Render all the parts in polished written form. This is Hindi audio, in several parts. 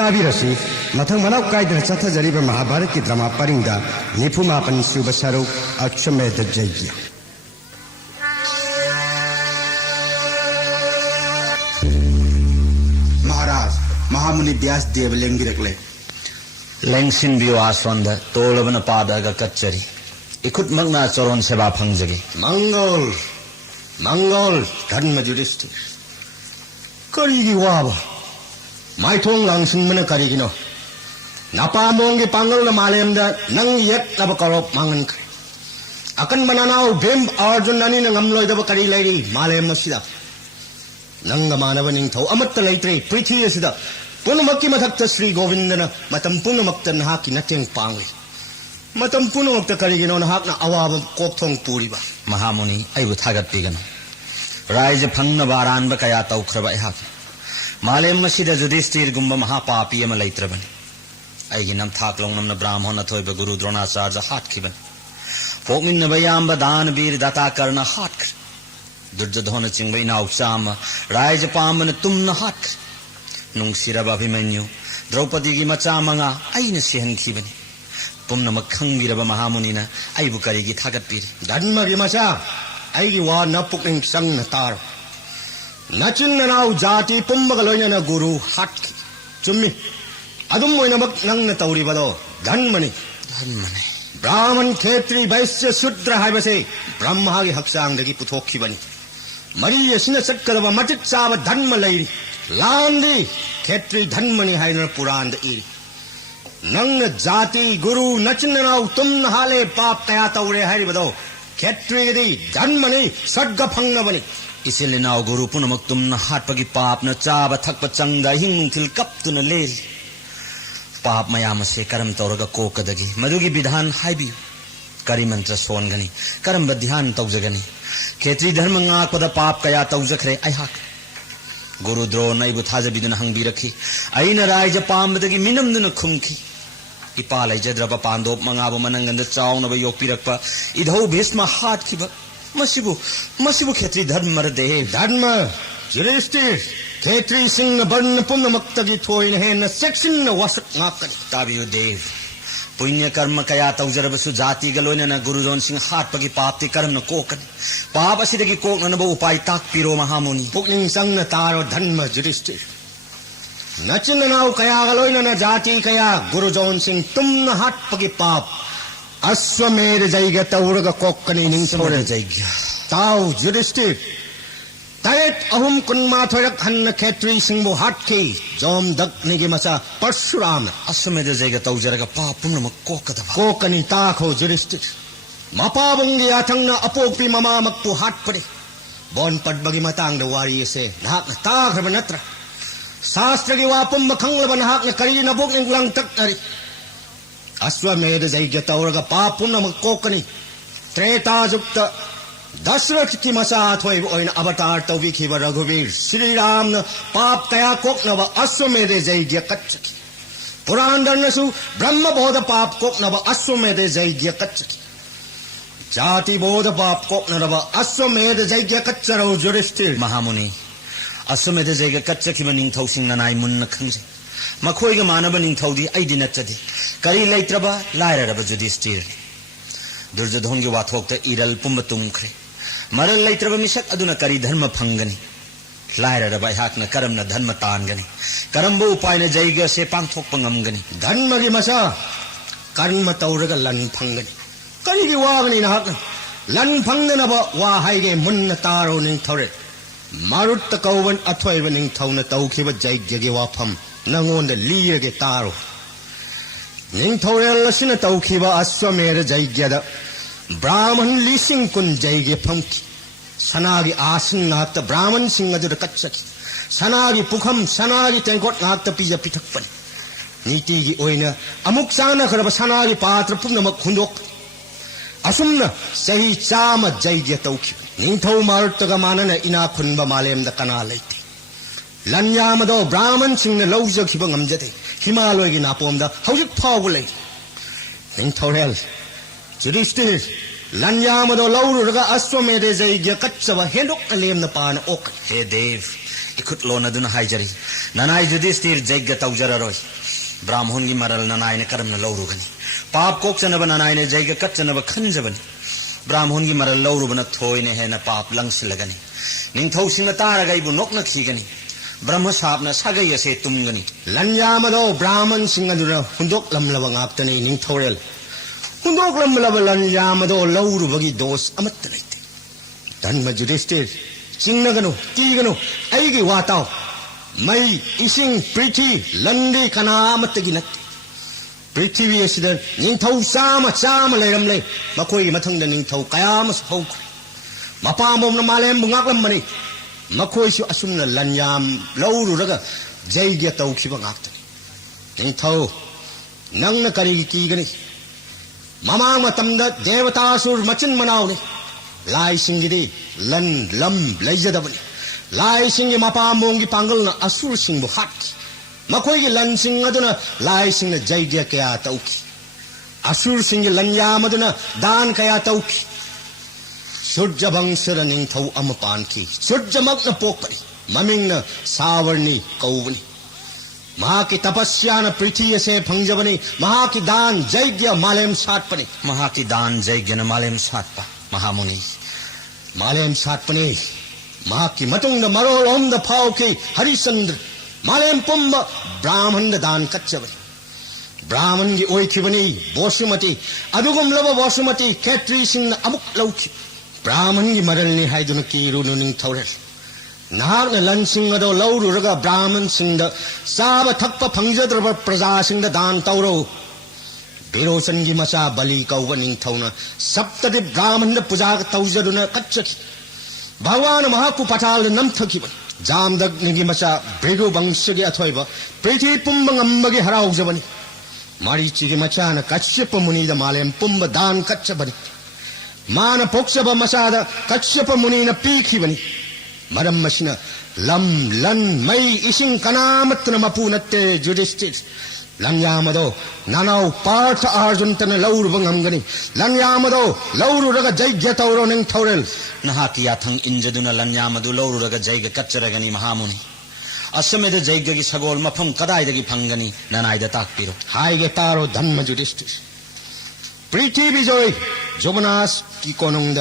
ताबिरसी मथंग मनाव कायदर चथजरिबा महाभारत की ड्रामा परिंदा निफुमापन सुबा सरुक अश्वमेध यज्ञ महाराज महामुनि व्यास देव लेंगिरकले लेंगसिन बियो आसवंद तोलबन पादगा कच्चरी इखुत मंगना चरोन सेवा फंगजगे मंगल मंगल धर्म युधिष्ठिर करिगी वाबा माइथोंग लांसिन मन करिगिनो नापामोंगे पांगल न मालेमदा नंग येत लब करop mangan खरे अकन बनानाव भीम अर्जुन ननी न ngamloidaba करि लैरी मालेम नसिदा नंग मानव निंगथौ अमत्त लैत्रे पृथ्वी असिदा पुनमक्की मथक्त श्री गोविंदन मतम पुनमक्त नहाकी नटेंग पांगले मतम पुनमक्त करिगिनो नहाकना अवाब कोकथोंग पूरिबा महामुनि अइबु थागत पिगनो राइज फंगनबा अरानबा कया तौख्रबा इहाक मालेम मसिदा युधिष्ठिर गुम्बा महापापी अमा लैत्रबनि अइगी नमथाक लौनमना ब्राह्मण अथोइबा गुरु द्रोणाचार्य हाटखिबनि पोकमिन्नबा याम्बा दानवीर दाता कर्ण हाटख्रे दुर्योधन चिंबा इनाउ चामा राइज पाम्बन तुमना हाटख्रे नुंगसिरबा अभिमन्यु द्रौपदी की मचा मंगा अइना सिहनखिबनि पुम्नमक खंगिरबा महामुनिना अइबु करिगी थागतपिरे धर्मगी मचा अइगी वा नपुकनिंग संग तार नचिन ननाउ जाति पुम्बगा लोइना गुरु हाटखि चुम्मी अदुम मोइनमक नंग तौरिबदो धर्मनि धर्मने ब्राह्मण क्षेत्री वैश्य शूद्र हाइबसे ब्रह्मागी हक्सांगदगी पुथोखिबनि मरी असिना चक्कदबा मटित चाबा धर्म लैरी लांदी क्षेत्री धर्मनि हाइनर पुराण इरी नंग जाति गुरु नचिननाउ तुम नहाले पाप कया तौरे हाइबदो क्षेत्री दी धर्मनि सर्ग फंगबनि इसिलिनाउ गुरु पुनमक तुमना हाटपगी पाप न चाबा थकपा चंगा हिंगथिल कप्तुन लेरी पाप मयाम से करम तौरगा कोकदगी मधुगी विधान हाइबियु करी मंत्र सोनगनी करम ध्यान तौजगनी क्षेत्री धर्म ngaakpada पाप कया तौजखरे अइहाक गुरु द्रोण अइबु थाजबिदुन हंगबिरखि अइना राइज पामबदगी मिनमदुन खुमखि इपा लैजद्रबा पांदोप मंगाबो मनंगंद चाउनबा योकपिरकपा इधौ भीष्म हाटखिबा मसिबु क्षेत्री धर्म मरदे धर्म युधिष्ठिर क्षेत्री सिंह वर्ण पुनमक्तगी थोइन हेन सेक्शन वसक ngaakani ताबियो देव पुण्य कर्म कया तौजरबसु जाति गलोइना गुरुजोन सिंह हाटपगी पापति कर्म न कोकन पाप असिदगी कोकनबो उपाय ताकपिरो महामुनि पुकनिंग संग तारो धर्म युधिष्ठिर नचिननाउ कया गलोइना जाति कया गुरुजोन सिंह तुमन हाटपगी पाप अश्वमेध जैग तौरगा कोकनी निंग छोरे जैग ताउ युधिष्ठिर तयत अहुम कुन्माथोरक हन्न क्षेत्री सिंहबु हाटखि जोम दग्निगी मचा परशुराम अश्वमेध जैग तौजरगा पाप पुनमक कोकदबा कोकनी ताखो युधिष्ठिर मपाबुंगी अथंगना अपोक्पी ममामक्पु हाटपरे बोन पडबगी मतांगद वारी से नाहकना ताख्रब नत्र शास्त्रगी वापुम खंगलब नाहकना करी नबुक निंगलं तक्नरि अश्वमेध जैग तौरगा पाप पुनमक कोकनी त्रेतायुक्त दशरथ की मचा थोइब ओइन अवतार तौबिखिब रघुवीर श्री राम न पाप कया कोकनब अश्वमेध जैग कच्चखि पुरांदरनसु ब्रह्म बोध पाप कोकनब अश्वमेध जैग कच्चखि जाति बोध पाप कोकनब अश्वमेध जैग कच्चरो युधिष्ठिर महामुनि अश्वमेध जैग कच्चखिब निंगथौसिंग ननाइ मुन्न खंजे मखोइगा मानब निंगथौदी अइदि नच्चदि करी लैत्रबा लायररब युधिष्ठिर दुर्योधन की वाथोक्ता इरल पुंब तुमख्रे मरल लैत्रब मिसक अदुना करी धर्म फंगनी लायररब अइहाकना करमना धर्म तानगनी करमबो उपायना जैग से पांगथोकपा ngamgani धर्मगी मसा कर्म तौरगा लन फंगनी करिगी वागनी नाहकना लन फंगनब वा हाइगे मुन्न तारो निंगथौरे मारुत कौवन अथोइब निंगथौना तौखिब जैग्यगी वाफम नंगोंद लीरगे तारो निंगथौरेल असिना तौखिब अश्वमेध जैग्यदा ब्राह्मण लिसिंग कुन जैगे फंखि सनागी आसन नाक्त ब्राह्मण सिंह अदुर कच्चखि सनागी पुखम सनागी तेंकोट नाक्त पिज पिथकपनि नीतिगी ओइना अमुक चाना खरब सनागी पात्र पुनमक खुंदोक असुमना सही चाम जैगे तौखि निंगथौ मारुतगा मानना इना खुनबा मालेमद कना लैते लन्यामदो ब्राह्मण सिंह लौजखिब ngamjate हिमालयगी नापोमदा हौजिक फावबु लै निंगथौरेल युधिष्ठिर लन्यामदो लौरुरगा अश्वमेध जैग कच्चब हेंदोक लेमना पान ओक हे देव इखुत लोन अदुना हाइजरी ननाई युधिष्ठिर जैग्य तौजररोय ब्राह्मण की मरल ननाई ने कर्म लौरुगनी पाप कोक्चनब ननाई ने जैग्य कच्चनब खंजबनी ब्राह्मण की मरल लौरुबन थोयने है न पाप लंगसलगनी निंथौसिंग तारगा इबु नोकना खीगनी ब्रह्म सापना सागै असे तुमगनी लन्यामदो ब्राह्मण सिंह अदुना हुंदोक लमलबा ngaktani ningthorel हुंदोक लमलबा लन्यामदो लौरुबगी दोष अमत्त लैते धर्म युधिष्ठिर चिंगनगनु कीगनु अइगी वाताव मई इसिंग पृथ्वी लंदी कनामत्तगी नत्ते पृथ्वी असिदा निंथौ चामा लेरमले मखोई मथंगदा निंथौ कयामस हौख्रे मपामोमना मालेम बुंगाकलमबनी मखोइसु असुमना लन्याम लौरुरगा जैग्य तौखिबा ngaktani निंथौ नंगना करिगी कीगनी ममांग मतमदा देवतासुर मचिन मनावने लाई सिंगिदी लन लम लैजदबनी लाई सिंगी मपामोंगी पांगलना असुर सिंगबु हाटकी मखोइगी लन सिंग अदुना लाई सिंगना जैग्य कया तौखि असुर सिंगी लन्याम अदुना दान कया तौखि सूर्य वंशर निंथौ अम पानकी सूर्य मग्न पोकपनी ममिंगना सावर्णी कौबनी महा की तपस्या न पृथ्वी से फंगजबनी महा की दान जैग्य मालेम सातपनी महा की दान जैग्य न मालेम सातपा महामुनि मालेम सातपनी महा की मतुंग मरोलोम द फाव की हरिचंद्र मालेम पुंब ब्राह्मण दान कच्चबनी ब्राह्मण की ओइखिबनी बोसुमती अदुगुम लब बोसुमती खेत्री सिंह अमुक लौखि ब्राह्मण की मरलनी हाइदुन कीरुनु निंथौरेल नाग लन सिंह अदो लौरुरगा ब्राह्मण सिंह चाब थक्प फंगजद्रब प्रजा सिंह दान तौरो बिरोचन की मचा बलि कौब निंथौना सप्तदि ब्राह्मण पूजा तौजरुना कच्चखि भगवान महाकु पठाल नमथखिबन जामदग्नि की मचा भृगु वंश की अथोइब पृथ्वी पुंब ngambagi हराउजबनी मारीचि की मचा न कश्यप मुनि द मालेम पुंब दान कच्चबनी मान पोक्सब मचाद कश्यप मुनि न पीखिबनी मरम मशिना लम लन मई इसिंग कनामत्न मपु नत्ते युधिष्ठिर लन्यामदो नानाउ पार्थ अर्जुन तन लौरुब ngamgani लन्यामदो लौरुरगा जैग्य तौरो निंथौरेल नहाकी याथंग इंजदुना लन्यामदु लौरुरगा जैग्य कच्चरगनी महामुनि असमेद जैग्य की सगोल मफम कदाइदगी फंगनी ननाइद ताकपिरो हाइगे तारो धम्म युधिष्ठिर पृथ्वी विजय जुमनास की कोनुंग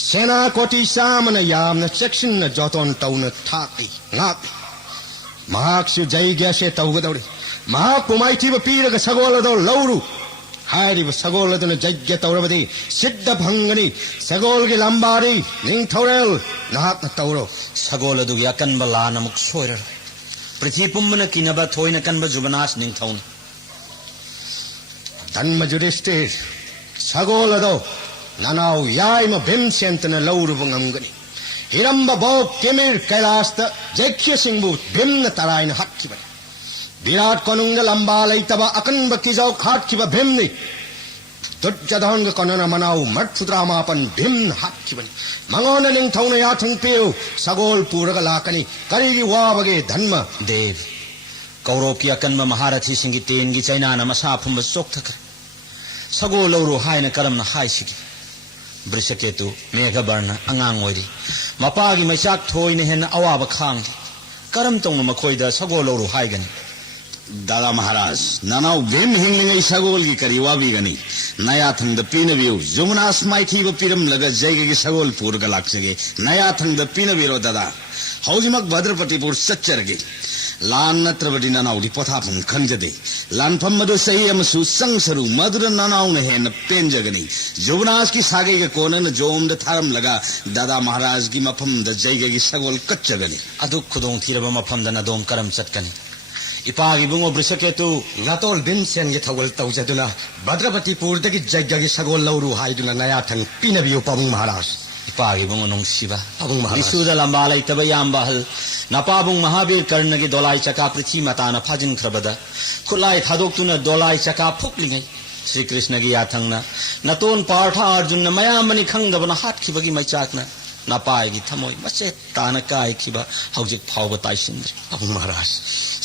सेना कोटि सामन यामन सेक्शन जतन तौन थाकी ngapi महाक्षु जैग्य से तौगदौरे महाकुमाइथिब पीरग सगोलदो लौरु हारिब सगोलदन जैग्य तौरबदी सिद्ध भंगनी सगोल की लंबारी निंथौरेल नाहक तौरो सगोलदु याकनब लानमुक सोइरर पृथ्वी पुंबन किनब थोइन कनब जुबनास निंथौन धन्म युधिष्ठिर सगोलदो नानाउ याइम भीमसेंतन लौरुब ngamgani हिरंब बौ केमिर कैलास्त जैख्य सिंहबु भीमन तराइन हक्किबनी विराट कोनुंग लंबा लैतब अकनब किजौ खाटखिब भीमनि दुर्योधन कनन मनाउ मठफुद्रामापन भीम हाटखिबनी मंगोन निंथौन याथंग पेउ सगोल पूरग लाकनी करिगी वाबगे धन्म देव कौरव की अकनब महारथी सिंह तेन की चैना न मसा फुंब सोक्थक सगोल लौरु हायन करम न हायसिगी वृषकेतु मेघवर्ण अंगांग ओइरी मपागी मैचाक थोइने हेन अवाब खांग करम तौन मखोइद सगोल लौरु हायगनी दादा महाराज नानाउ भीम हिंगलिंगै सगोल की करी वाबीगनी नया थंग पीनबियु जुमनास माइथीब पीरम लग जैगे की सगोल पूरग लाक्सगे नया थंग पीनबिरो दादा हौजिमक भद्रपतिपुर सच्चरगे लान नत्रबडी नानाउडी पोथाफम खंजदे लानफम मदु सही अमसु संगसरु मधुर नानाउ ने हेन पेंजगनी जुबनास की सागे के कोनन जोम द थारम लगा दादा महाराज की मफम द जैगे की सगोल कच्चगनी अदु खुदों थीरब मफम द नदोम करम चटकनी इपागी बुंगो वृषकेतु नातोल भीमसेन की थगोल तौजदुना भद्रपतिपुर दगी जैग्य की सगोल लौरु हाइदुना नया थंग पीनबियु पबुंग महाराज इपागी बुंगो नोंसिबा पबुंग महाराज विसुद लंबा लैतब यामबहल नपाबुंग महावीर कर्ण की दोलाई चका पृथ्वी माताना फाजिन खरबदा खुलाई थादोक्तुना दोलाई चका फुकलिंगै श्री कृष्ण की याथंगना नतोन पार्थ अर्जुन न मयामनि खंगदबना हाटखिबगी मैचाकना नपायगी थमोय मचे ताना कायखिबा हौजिक फावब ताइसिंद्र पबुंग महाराज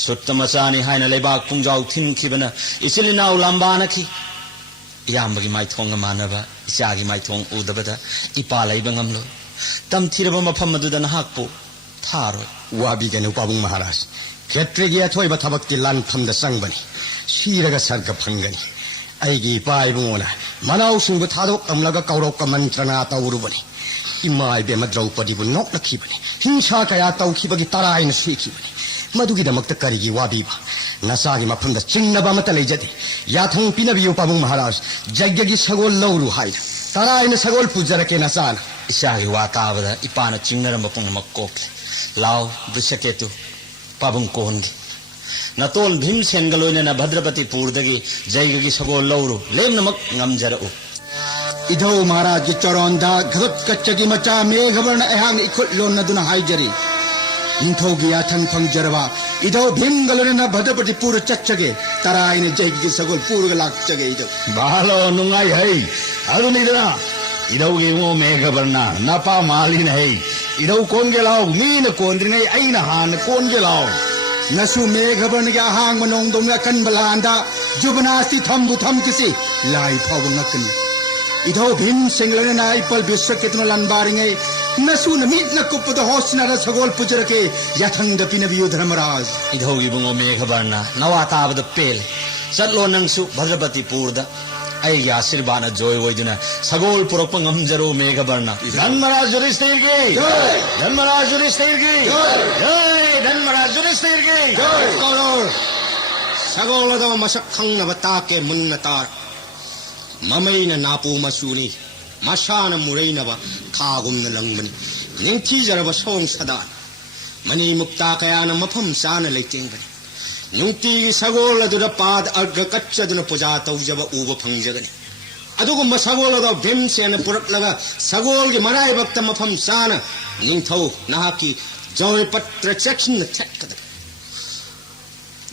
सुत्त मचानी हायना लेबाक पुंजाउ थिनखिबना इसिलिनाउ लंबानखि यामबगी माइथोंग मानबा इचागी माइथोंग उदबदा इपा लैब ngamlo तम थिरब मफम मदुदा नहाकपो थारो वाबीगनु पाबुंग महाराज क्षेत्रीय अथोइब थबक्ति लानफमदा संगबनी सीरगा सर्ग फंगनी अइगी पाइबुंगोना मनाउसिंगबु थादोक अमलगा कौरवका मंत्रना तौरुबनी इमा इबेम द्रौपदीबु नोक्लखिबनी हिंसा कया तौखिबगी तराइन सुइखिबनी मधुगिदमक्ता करिगी वाबीबा नसागी मफमदा चिन्नबा अमता लेजदे याथंग पिनबियु पाबुंग महाराज यज्ञगी सगोल लौरु हाइना तराइन सगोल पुजरके नसाना इसागी वाताबदा इपाना चिंगरम पुंगमक कोकले लाओ वृषकेतु पाबुंग कोहनगी नतोल भीमसेन गलोइना भद्रपति पूर्दगी जयगी सगोल लौरु लेमनमक ngamjarau इधौ महाराज की चौरोंदा घरत कच्चगी मचा मेघवर्ण अहांग इखुट लोनदुना हाइजरी निंथौगी याथंग फंगजरवा इधौ भीमगलोइना भद्रपति पूर चच्चगे तराइन जयगी सगोल पूर्ग लाक्चगे इधौ बालो नुंगाई है अरुनिदना इधौगी वो मेघवर्णा नपा मालिन है इधौ कौन के लाओ मीन कोंद्रिने अइना हान कौन के लाओ नसु मेघवर्ण के अहांग मनोंगदोंगा कनबलांदा जुबनास्ति थम्बु थमकिसी लाई फावु नकनी इधौ भीम सिंगलने इपल विश्व कितनो लंबारिंगे नसु नमीत नकुपद होसना सगोल पुजरके यथंग पिनबियो धर्मराज इधौगी बुंगो मेघवर्णा नवाताबद पेल चलो नंगसु भद्रपति पूर्दा अय्य आशीर्वाद जोय वैदुना सगोल पुरक्प ngamjaro मेघवर्णा धर्मराज युधिष्ठिर की जय धर्मराज युधिष्ठिर की जय धर्मराज युधिष्ठिर की जय कौरव सगोलदो मसक खंगनब ताके मुन्नतार ममैना नापू मसूनी मशाना मुरैनब थागुमना लंगमनी निंथीजरब सोंग सदान मनी मुक्ता कयाना मफम साना लेतेंगबनी नुंती सगोल अदुदा पाद अर्घ कच्चदुना पूजा तौजब उब फंगजगनी अदुगुम सगोलदो भीमसेन पुरक्लगा सगोल की मराई भक्त मफम साना निंथौ नहाकी जौय पत्र चक्षन थक्कद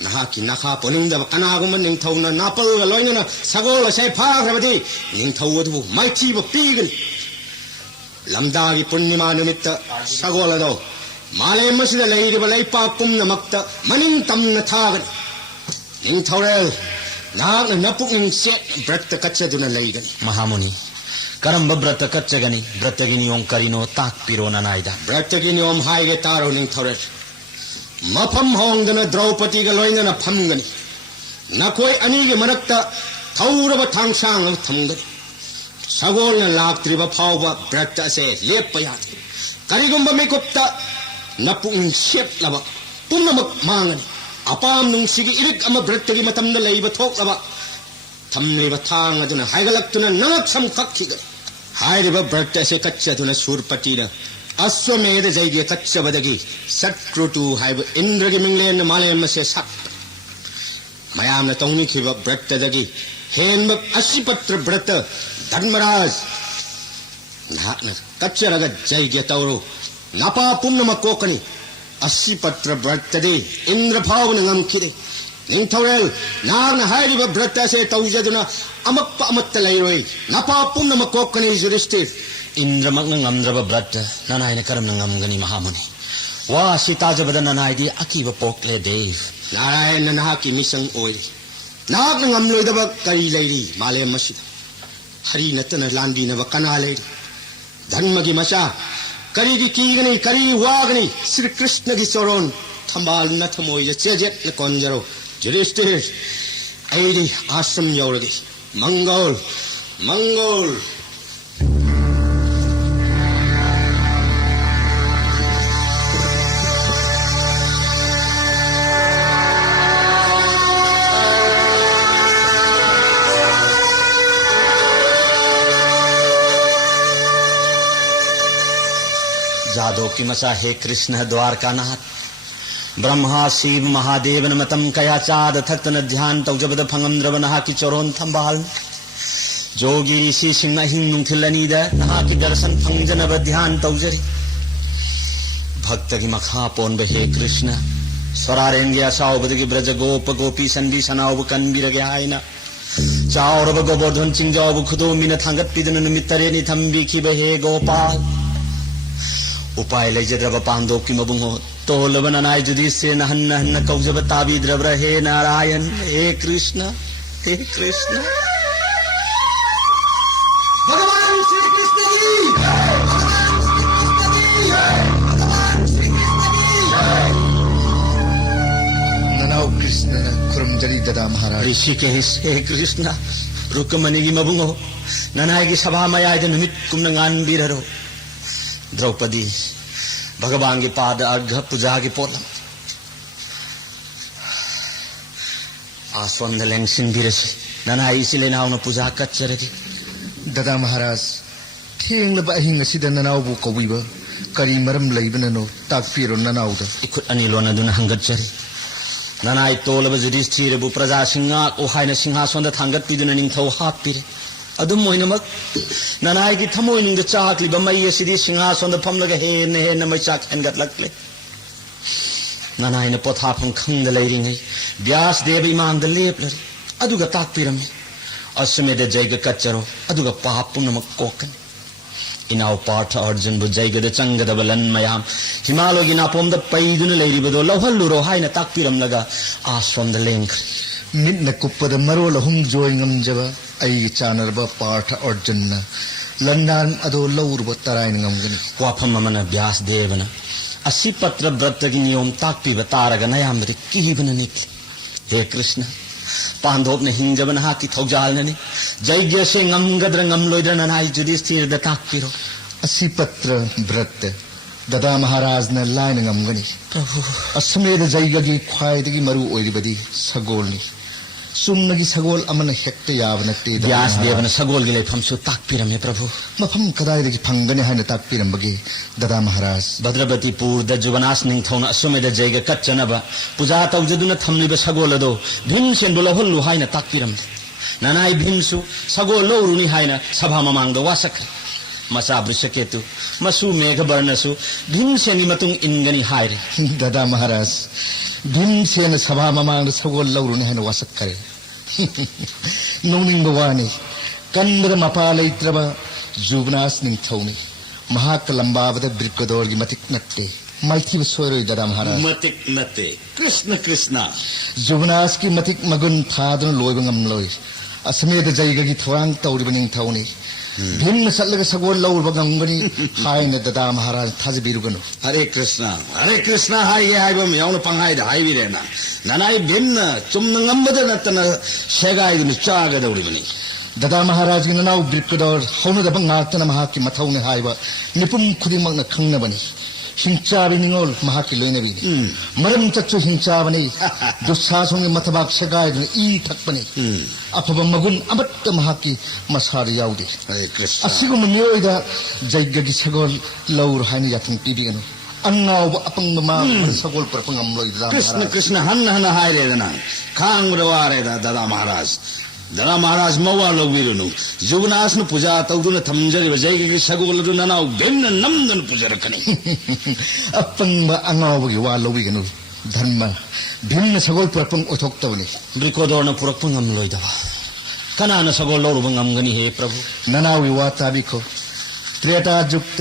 नहाकी नखा पोनिंगदब कनागुम निंथौना नापलगा लोइना सगोल से फाग्रबदी निंथौ अदुबु माइथीब पीगनी लमदागी पूर्णिमा निमित्त सगोलदो मालेम मसिदा लैरिब लैपा पुम्नमक्त मनिंग तमना थागनी निंथौरेल नागना नपुकनिंग सेट व्रत कच्चदुना लैगनी महामुनि करम्ब व्रत कच्चगनी व्रतगी नियम करिनो ताक पिरो ननाइदा व्रतगी नियम हाइगे तारो निंथौरेल मफम होंगदना द्रौपदी का लोइना फमगनी नकोई अनीगे मरक्ता थौरब थांगसांग थमगनी सगोलना लाक्त्रिब फावबा व्रत असे लेप यादे करिगुंब मेकुप्ता नपुंग शेप्लब पुनमक मांगनी अपाम नुंसिगी इरिक अम व्रतगी मतमदा लैब थोक्लब थमलेब थांग अदुना हाइगलक्तुना नमक सम कक्खिगनी हाइरिब व्रत असे कच्चदुना सूरपतिना अश्वमेध जयगे कच्चबदगी सत्कृतु हाइब इंद्रगी मिंगलेन मालेम से सक मयामना तौनिखिब व्रतदगी हेनब असिपत्र व्रत धर्मराज नाहकना कच्चरग जयगे तौरो नपा पुन्नम कोकनी असिपत्र व्रतदे इंद्र फावना ngamखिदे निंथौरेल नागना हाइरिब व्रत से तौजदुना अमक्प अमत्त लैरोय नपा पुन्नम कोकनी युधिष्ठिर इंद्रमग्न ngamdraba व्रत ननायना करमना ngamgani महामुनि वा सीताजबदा ननायदि अकीब पोकले देव नारायण नहाकी मिसंग ओइरी नागना ngamloidaba करी लैरी मालेम मसिदा हरि नतन लांबीनब कना लैरी धर्मगी मचा करीगी कीगनी करी वागनी श्री कृष्ण की चोरोन थंबाल नथमोय चेजेट न कोंजरो युधिष्ठिर ऐरी आश्रम यौरगी मंगल मंगल जादो की मचा हे कृष्ण द्वारका नाथ ब्रह्मा शिव महादेव मतम कया चाद थक्तन ध्यान तौजबद फंगमद्रब नहा की चोरोन थंबाल जोगी ऋषि सिंह हिंग नुंथिलनीद नहा की दर्शन फंगजनब ध्यान तौजरी भक्त की मखा पोनब हे कृष्ण स्वरारेंगे असावबदगी ब्रज गोप गोपी संबी सनाव कनबिरगे हायना चावरब गोवर्धन चिंजाव खुदो मिन थांगत पिदन नुमितरे नि थंबी खिब हे गोपाल उपाय लेजद्रब पांडव की मबुंगो तोलब ननाय युधिष्ठिर नहन्न हन्न कौजब ताबीद्रब्र हे नारायण हे कृष्ण भगवान श्री कृष्ण की भगवान श्री कृष्ण की भगवान श्री कृष्ण की ꯊꯝꯖꯔꯤ ꯗꯗꯥ ꯃꯍꯥꯔꯥꯖ ऋषिकेश हे कृष्ण रुक्मणी की मबुंगो ननाई की सभा मयाद निमित कुमन गानबीरो द्रौपदी भगवान की पाद अर्घ पूजा की पोलम आस्वंद लेंसिन बीरसी ननाई सिले नाउन पूजा कच्चरगी ददा महाराज थेंगलब अहिंग असिदा ननावबु कौबिबा करी मरम लैबननो ताकपिरो ननावदा इखुत अनी लोनदुन हंगच्चरी ननाई तोलब जुधिष्ठिरबु प्रजा सिंहा ओ हायना सिंहासनदा थांगत्पिदुन निंगथौ हापपिरे अदुम मोइनमक ननाई की थमोइनिंग चाकलिबा मई असिदि सिंहासनदा फमलगा हेन मैचाक हेनगतलक्ले ननाई ने पोथाफम खंग लैरिंगै व्यास देव इमांग लेपलरी अदुगा ताकपिरमे अश्वमेध जैग कच्चरो अदुगा पाप पुनमक कोकन इनाव पार्थ अर्जुन बु जैगद चंगदब लन मयाम हिमालयगी नापोमद पैदुन लैरिबदो लौहल्लुरो हायना ताकपिरमलगा आश्रमद लेंख्रे मिटना कुप्पद मरोल हुम जोय ngamjaba ai chanarba Partha Arjun लंडान अदो लौरब तराइन ngamgani वाफम ममना व्यास देवना असि पत्र व्रत की नियम ताकपिब तारगा नयामदि किहिबन निकले हे कृष्ण पांडव ने हिंजब नहा की थौजालने जैग्य से ngамगद्र ngамलोइद्र ननाई जुधिष्ठिर द ताकपिरो असि पत्र व्रत ददा महाराज न लाइन ngamgani प्रभु असमेद जैगगी ख्वाइदगी मरु ओइरिबदी सगोलनी सुमनगी सगोल अमन हेक्ट यावनते व्यास देवन सगोल गिले फमसु ताकपिरमे प्रभु मफम कदाइदगी फंगने हायना ताकपिरमबगे ददा महाराज भद्रवतीपुर द जुवनास निंगथौना असुमेद जैग कच्चनबा पूजा तौजदुना थमलिब सगोलदो भीमसेन बुलहल्लु हायना ताकपिरम ननाई भीमसु सगोल लौरुनी हायना सभा ममांग वासक मसा वृषकेतु मसु मेघवर्णसु भीमसेनी मतुंग इनगनी हायरे ददा महाराज भीमसेन सभा ममांग सगोल लौरुनी हायना वासक करे नौनिंग बवानी कंद्र मपा लैत्रबा जुवनास निंगथौनी महाक लंबाबद ब्रिकदोर की मतिक नट्टे माइथी सोरोई ददा महाराज मतिक नते कृष्ण कृष्ण जुवनास की मतिक मगुन थादन लोइब ngamloi असमेद जैगगी थवांग तौरिब निंगथौनी भीम सल्लग सगोल लौरब ngamgani हायना ददा महाराज थाजबिरुगनु हरे कृष्ण हाइबो मेयाउन पंगाइद हाइबिरेना ननाई भीमना चुमन ngambada natana सेगाइदुनि चागदौरिबनि ददा महाराज की ननाव ब्रिकदोर हौनदब ngaktana mahaki mathौने हाइबा निपुम खुदिमकना खंगनबनि हिंचाबि निंगोल महाकी लोइनबिनि मरम चच्चु हिंचाबनि दुस्सासोंगे मथबाक सेगाइदुनि ई थकपनि अफब मगुन अमत्त महाकी मसार याउदे हरे कृष्ण असिगुम मियोइदा जैगगी सगोल लौर हायना याथुं पिबिगनु अंगाव अपंग मा सगोल परपंगम लोइदा कृष्ण कृष्ण हन हाइरेदना खांगरवारेदा ददा महाराज मवा लौबिरुनु जुवनासनु पूजा तौदुना थमजरिब जैगगी सगोलदु ननाउ भीमना नमदन पूजरकनि अपंग अंगावगी वा लौबिगनु धर्म भीमना सगोल परपंग ओथोक्तबनि ब्रिकोदोरना पुरक्पं ngamloidaba कनाना सगोल लौरुब ngamgani हे प्रभु ननावी वा ताबिको त्रेता जुक्त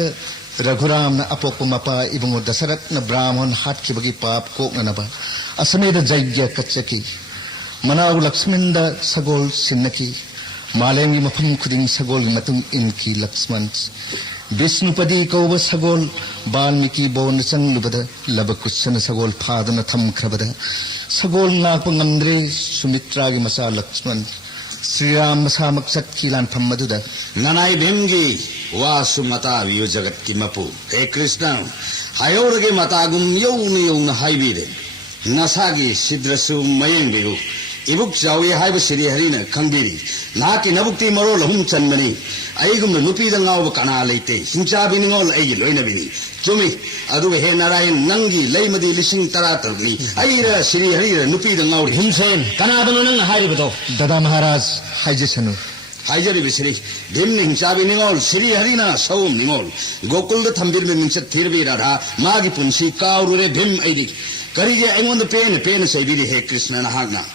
रघुराम न अपोक मपा इबंगो दशरथ न ब्राह्मण हाटखिबगी पाप कोकननबा असमेद जैग्य कच्चकी मनाउ लक्ष्मण सगोल सिन्नकी मालेंगी मफम खुदिंग सगोल मतुंग इनकी लक्ष्मण विष्णुपदी कौब सगोल वाल्मीकि बोन चंगलुबद लबकुशन सगोल फादन थमख्रबद सगोल नाप ngamdre सुमित्रा की मसा लक्ष्मण श्रीराम मसा मकसद की लानफम मधुद ननाई भीमगी वासु मता वियो जगत की मपु हे कृष्ण हायोरगे मतागुम यौन हाइबिरे नसागी सिद्रसु मयंगबिगु इबुक जावे हाइब सिरि हरिना खंगिरी नाकी नबुक्ति मरोल हुम चनमनी अइगुम नुपी दंगाव कना लेते हिंचाबि निंगोल अइगी लोइनबिनी चुमी अदु हे नारायण नंगी लैमदी लिसिंग तरा तरनी अइरा सिरि हरिरा नुपी दंगाव हिमसेन कनादनो नंग हाइरिबदो ददा महाराज हाइजेसनु हाइजरी बिसरी भीम हिंचाबि निंगोल सिरि हरिना सौम निंगोल गोकुल द थंबिर में मिंचत थिरबि राधा मागी पुंसी काउरुरे भीम अइदी करिगे अइगोंद पेन सैबिरी हे कृष्ण नहागना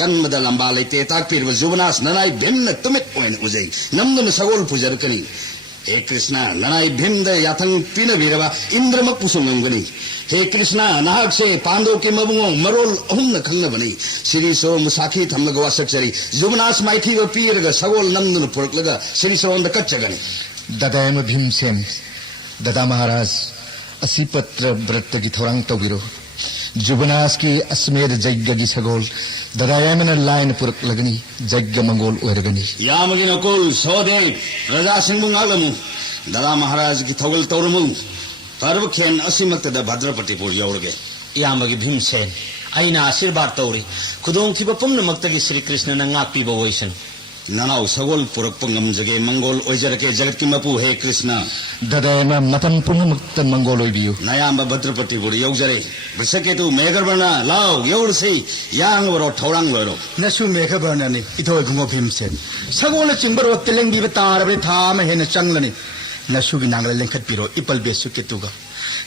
कन्मद लंबा लेते ताकपिर जुवनास ननाई भीमन तुमित ओइन उजै नमदन सगोल पुजरकनी हे कृष्ण ननाई भीमद याथंग पिनबिरबा इंद्रमक पुसुंगंगनी हे कृष्ण नाहक से पांडव के मबुंगो मरोल अहुम खंगबनी श्री सो मुसाखी थमलग वासकचरी जुवनास माइथी व पीरग सगोल नमदन पुरकलग श्री सोंद कच्चगनी ददायम भीमसेन ददा महाराज असि पत्र व्रत की थौरांग तौबिरो जुवनास की अस्मेद जैगगी सगोल ददायामना लाइन पुरक लगनी जग्य मंगोल ओरगनी यामगी नकुल सोदे प्रजा सिंह ngaklamu दला महाराज की थौगल तौरमु पर्व खेन असिमक्तद भद्रपतिपुर यौरगे इयामगी भीमसेन अइना आशीर्वाद तौरी खुदोंखिबा पुम्नमक्तगी श्री कृष्ण न ngakpiba oisan ननाउ सगोल पुरक पंगमजगे मंगोल ओइजरके जगत की मपु हे कृष्ण ददायमा मतम पुनमुक्त मंगोल ओइबियु नयाम भद्रपतिपुर यौजरे वृषकेतु मेघरबना लाउ यौरसै यांगवरो ठौरांग लोरो नसु मेघबर्णनि इथोय गुंगो भीमसेन सगोल चिंबरो तेलेंग बिब तारबे थाम हेन चंगलनि नसुगी नांगल लेंखत पिरो इपल बेसु केतुगा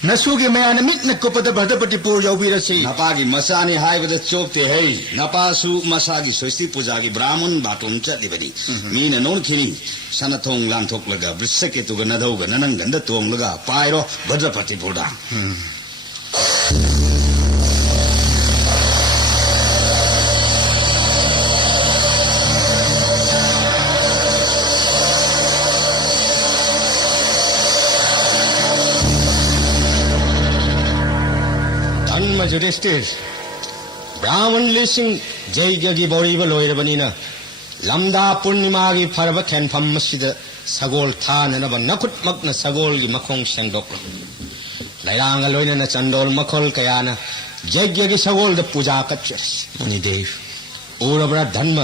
नसुगी मयान मिटन कुपद भद्रपतिपुर यौबिरसि नपागी मसानी हाइबद चोपते है नपासु मसागी सोस्ती पूजागी ब्राह्मण बाटोम चलिबदी मीन नोनखिनी सनथोंग लांथोकलगा वृषकेतुगा नदौगा ननंगंद तोंगलगा पाइरो भद्रपतिपुरदा जुडिस्टिर ब्राह्मण लिसिंग जैगगी बोरीबा लोइरबनिना लमदा पूर्णिमा की फरब खेनफम मसिद सगोल थाननब नखुटमक्न सगोल की मखोंग सेंगदोक लैरांग लोइनना चंदोल मखोल कयाना जैगगी सगोल द पूजा कच्चर मनिदेव ओरबरा धर्म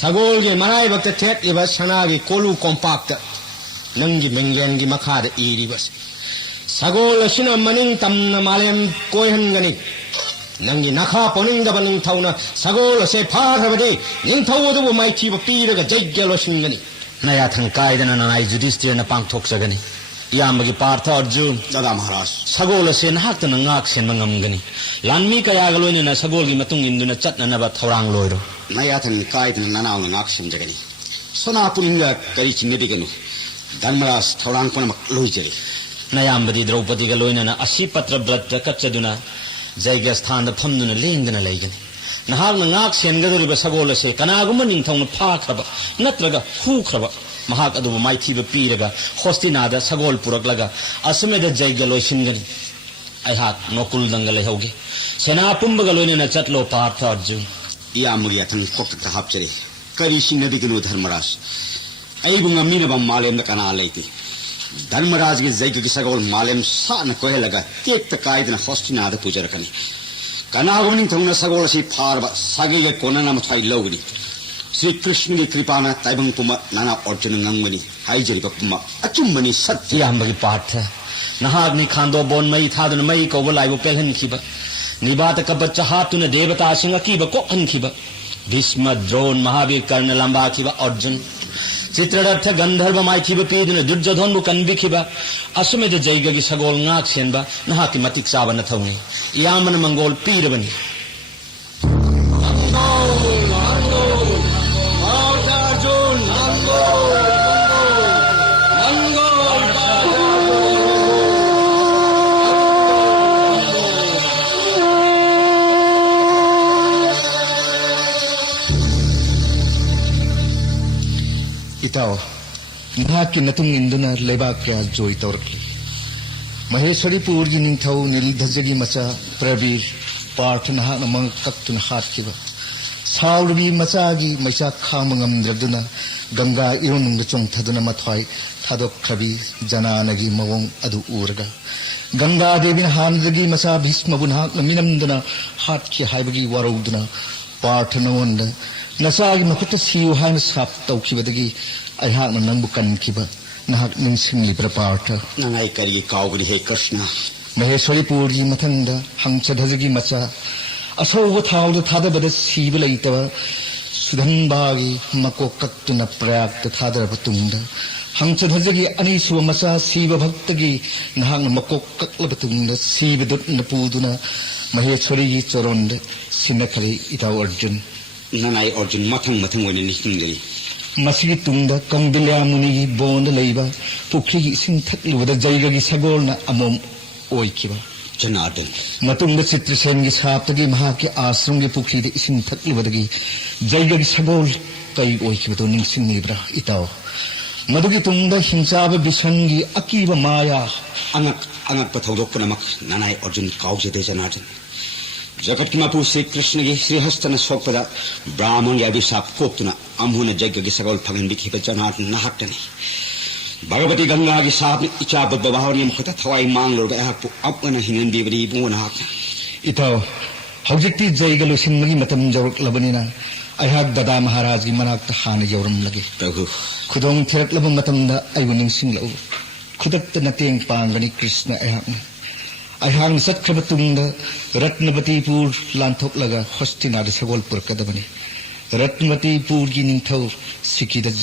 सगोल की मराई वक्त थेटलिबा सनागी कोलू कॉम्पैक्ट नंगी मेंगेन की मखाद इरिबस सगोल असिना मनिंग तमना मालेम कोयहनगनी नंगी नखा पोनिंगदब निंगथौना सगोल से फारबदे निंगथौदबु माइथीब पीरगा जैग्य लोसिंगनी नयाथंग कायदना ननाई जुडिस्टिर न पांगथोकजगनी इयामगी पार्थ अर्जुन दादा महाराज सगोल से नहाक्तन ngak senba ngamgani lanmi kayaga loinana Sagol की मतुंग इंदुना चटननबा थौरांग लोइरो नयाथन कायदन ननाउ ngaksim jagani सोना पुलिंगा करी चिंगदिगनु धर्मराज थौरांग पनमक लोइजरी नयाम्बदी द्रौपदी का लोइनना असी पत्र व्रत कच्चदुना जैग्य स्थान फमदुना लेंदना लेगनी नहागना ngak सेनगदरिबा सगोल से कनागुम निंथौन फाखरबा नत्रगा हुखरबा महाक अदुबु माइथीबा पीरगा होस्तिनादा सगोल पुरकलगा असमेद जैग्य लोइसिनगनी अहाक नोकुल दंग लेहौगे सेना पुंबगा लोइनना चटलो पार्थ अर्जुन यामुगी अथन कोकता हापचरे करी सिंगदिगनु धर्मराज अइबु ngamiनबा मालेमदा कना लैति धर्मराज की जैग की सगोल मालेम सान कोहेलगा तेक्त कायदन होस्टिनाद पूजरकनी कनागुनी थौना सगोल सी फारबा सागेगे कोनना मथाई लौगनी श्री कृष्ण की कृपाना ताइबंग पुमा नाना अर्जुन ngangmani हाइजरिबा पुमा अचुम्मनी सत्य याम्बगी पार्थ नहाग्नि खांदो बोन मई थादन मई कोबो लाइबो पेलहनखिबा निबात कबच हातुन देवता सिंह कीबा कोहनखिबा भीष्म द्रोण महावीर कर्ण लंबाखिबा अर्जुन चित्ररथ गंधर्व माइखिबा पीदुना दुर्योधनबु कनबिखिबा असमेद जैगगी सगोल ngak senba नहाकी मतिक चाबा नथौनी यामन मंगोल पीरबनी इताओ नहाकी नतुंग इंदुना लेबा क्या जोई तौरकली महेश्वरीपुर की निंथौ नीलध्वजगी मचा प्रवीर पार्थ नहा नमंग कक्तुन हातकिबा साउरबी मचागी मैसा खामंगमद्रदुना गंगा इरोनुंग चोंथदुना मथाई थादोखबी जनानगी मवोंग अदु उरगा गंगा देवी हानदगी मचा भीष्मबु नहाक मिनमदुना हातकी हाइबगी वरौदुना पार्थ नवंद नसागी मखुत सियु हान साप तौखिबदगी अहाक नंगबु कनखिबा नहाक निंसिंगलिब्रा पार्थ नंगाई करी काउगरी हे कृष्ण महेश्वरीपुर की मथंग हंसधजगी मचा असौब थाउद थादबद सीब लैतब सुधनबागी मको कक्तुन प्रयाक्त थादरब तुंगद हंसधजगी अनीसुब मचा सीब भक्तगी नहाक मको कक्लब तुंगद सीब दुन पूदुना महेश्वरी की चरोंद सिनखले इताव अर्जुन ननाई अर्जुन मथंग मथंग वने निसिंगली मसीगी तुंगद कंबिल्या मुनि की बोंद लैबा पुखरी की इसिंग थकलुबद जैगगी सगोलना अमोम ओइकिबा जनार्दन मतुंग चित्रसेन की साप्तगी महा के आश्रम की पुखरी दे इसिंग थकलुबदगी जैगगी सगोल कई ओइकिबदो निंसिंगलिब्रा इताव मधुगी तुंगद हिंसाब बिसंगी अकीब माया अंगक अंगक पथौदोक नमक ननाई अर्जुन काउजेदे जनार्दन जगत की मापू श्री कृष्ण की श्रीहस्तन सोकपदा ब्राह्मण की अभिशाप कोक्तुना अम्हुन यज्ञ की सगोल फगन बिखिब जनात नाहक्तनी भगवती गंगा की साप इचा बद्बभावनी मुखता थवाई मांगलोर अहपु अपना हिंगन बिबरी बुन हाक इताव हौजिक्ति जयग लोसिनमगी मतम जौरक्लबनिना अयहाक दादा महाराज की मनाक्ता हान यौरमलगे तहु खुदोंग थिरक्लब मतमदा अयबु निंसिंगलउ खुदक्त नतेंग पांगनी कृष्ण अयहाक सत्खब तुंगदा रत्नवतीपुर लांथोकलगा हस्तिनाद सगोलपुर कदबनी रत्नवतीपुर की निंथौ सिकिदज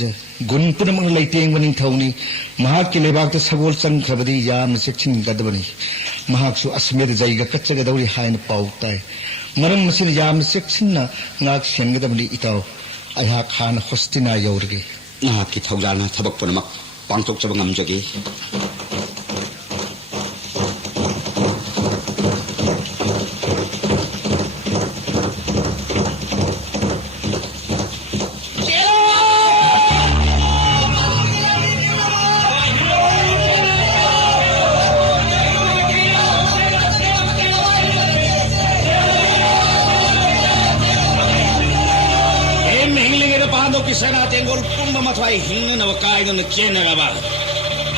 गुण पुनमंग लैतेंग निंथौनी महाक की लेबाक सगोल चंखबदी याम सेक्सिन गदबनी महाकसु अस्मेद जैगा कच्चगदौरी हाइन पाउ ताय मरम मसिन याम सेक्सिन नाक सेंगदबनी इताव अयहाक हान हस्तिना यौरगे नाक की थौजाना थबक पुनमक पांगतोक चब ngamjage Sana tenggol pumba matwai hinga na wakai na chena raba.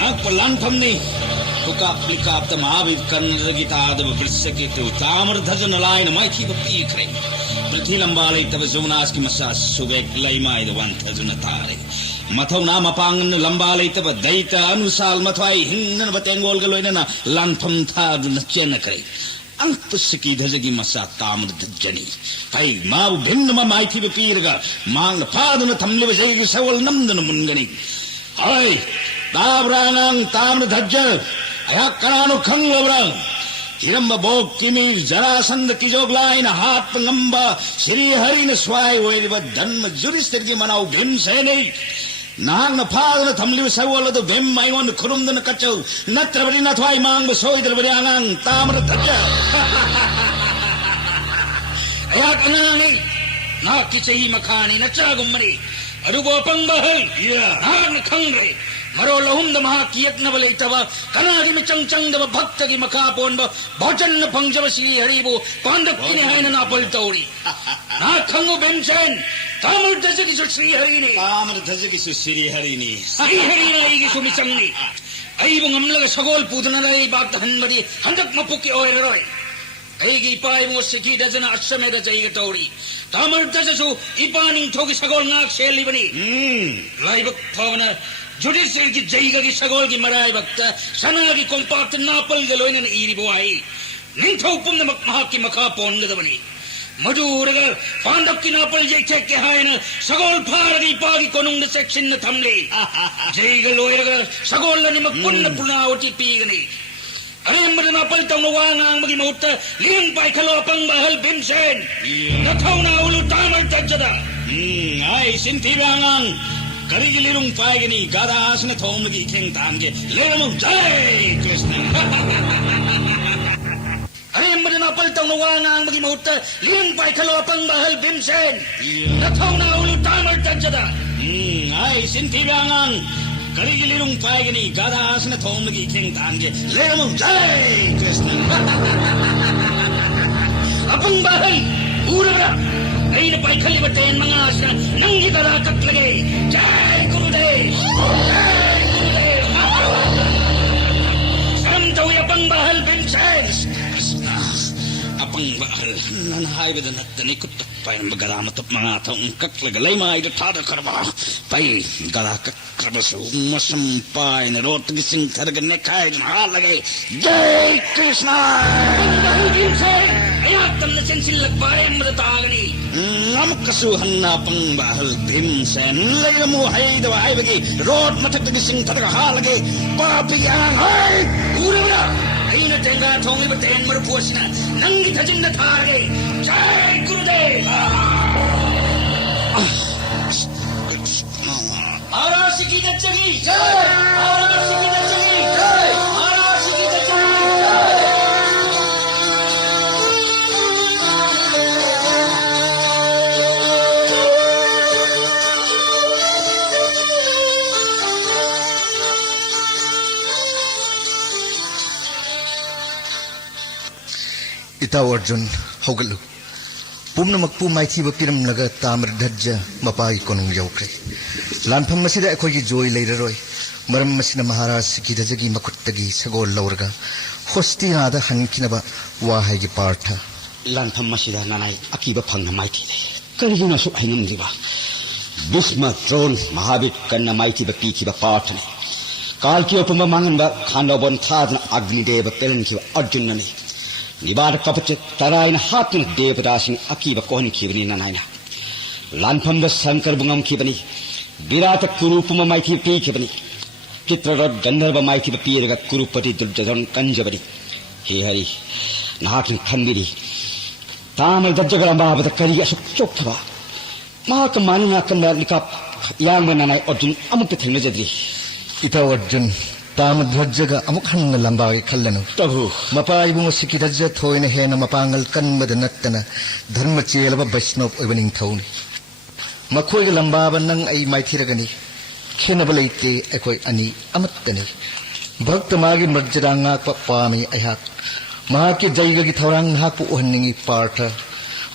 Ang palantham ni tukap nikap ta mahabid kannada gita da brisaki tu tamar dhajan alai na mai thi pi kre. Prithvi lambalai tab zumnas ki masa subek lai mai da wan dhajuna tare. Mathau na mapang lambalai tab daita anusal matwai hinga na tenggol galoi na lantham tha na chena kre. Ang pusiki dhajagi masa tamar dhajani. Hai mau bhinna ma mai thi pirga mang paduna thamliba jagi sawal namdana mungani. Hai dabranang tamar dhajja ayak kananu khanglabran. Hiramba bok kimi jarasand ki joglai na hat ngamba Sri Hari na swai weliba dhanma juristirji manau bhim sene. Nang na paduna thamliba sawal do bhim mai on kurumdana kachau natrabari na thwai mang ba soidrabari angang tamar dhajja. Ayak anani nak kisahi makhani na chagumari adugo pangbahal nak khangre maro lahum da maha kiyat na balai taba kanagi me changchang da bhakta ki makha pon ba bhojan na pangjaba Sri Hari bo pandak kine haina na pal tauri na khango bemchen tamar dhajagi su Sri Hari ni tamar dhajagi su Sri Hari ni Sri Hari na igi su misangni ai bo ngamlaga sagol pudana rai bat hanmari handak mapuki oiroi Aigi ipai mo siki dazana asame da jaiga tauri. Tamar dazasu ipaning thogi sagol ngak sheli bani. Laibak phavana judicial ki jaiga ki sagol ki marai bakta sana ki compact napal galoina na iri boai. Ning thau pum na maha ki makha pon gada bani. Maduraga pandak ki napal jai tek ke haina sagol phara ki pagi konung na section na thamle. Jaiga loiraga sagol na ni makpun na punawati pigani. Ayam na napal taw na wangang magi mauta liang pai kalopang bahal bimsen na taw na ulu tamar tajada ay sinti bangang karigilirung pai gani gada asna thom lagi ikheng tange leramong jai Krishna ayam na napal taw na wangang magi mauta liang pai kalopang bahal bimsen na taw na ulu tamar tajada ay sinti bangang Karigilirung pai gani gada asna thom lagi ikheng tange leramong jai Krishna apang bahal urabra ay na pai khali batain mga asna nanggi gada katlage jai Gurudev jai Gurudev sam taw apang bahal bimsen Krishna apang bahal nanahai bedan natani kut pai bagara matap mga thong kaklaga lay mai da thada karba pai gada Krabasu masampai na rot gising tharaga nekai na halagay Jai Krishna ayak tam na sensilak bayang matatagani namkasuhan na pang bahal bimsen layla mo hay dawa ay bagi rot matak gising tharaga halagay papigyan hay ura mo na ay na tenga thong ibaten marupuas na nangi tajing na taragay Jai Gurudev Maharaj ki jai Maharaj ki jai Maharaj ki jai Itaw Arjun haugalu pumnamakpu maithiba piramlaga tamradhajja mapai konung yaukhre lanpham masida ekhoigi joy leiraroi maram masina maharaj sikidajagi makuttagi sagol laurga hostina hankinaba wahaigi partha lanpham masida nanai akiba phangna maiti le kariguna su haingam diba Bhishma Tron Mahabir kanna maiti ba piki ba partha काल की उपमा मांगन बा खाना बन थाद न अग्नि देव पेलन की अर्जुन ने निबार कपच तराइन हाथ न देवदासिन अकी बा कोहन की बनी ननाइना लानफम ब शंकर बुंगम की बनी विराट कुरूपम माइथी पी की बनी चित्ररथ गंधर्व माइथी ब पीरगा कुरूपति दुर्योधन कंज बनी हे हरि नाक खंबिरी तामल दज्जगला बाबत करी असुक चोकथबा माक मानना कंदा लिका यांग ननाइ अर्जुन अमुक थंग जद्री ita Arjun tamadhajjaga amuk hanga lambagi khallanu प्रभु mapai bungo sikidajja thoina hena mapangal kanmada nattana dharma chelaba vaishnava oibaning thauni makhoi ga lambaba nang ai maithiragani khenaba leite ekoi ani amattani bhakta magi marjadanga pami aihat mahaki jaiga gi thorang haku ohanningi partha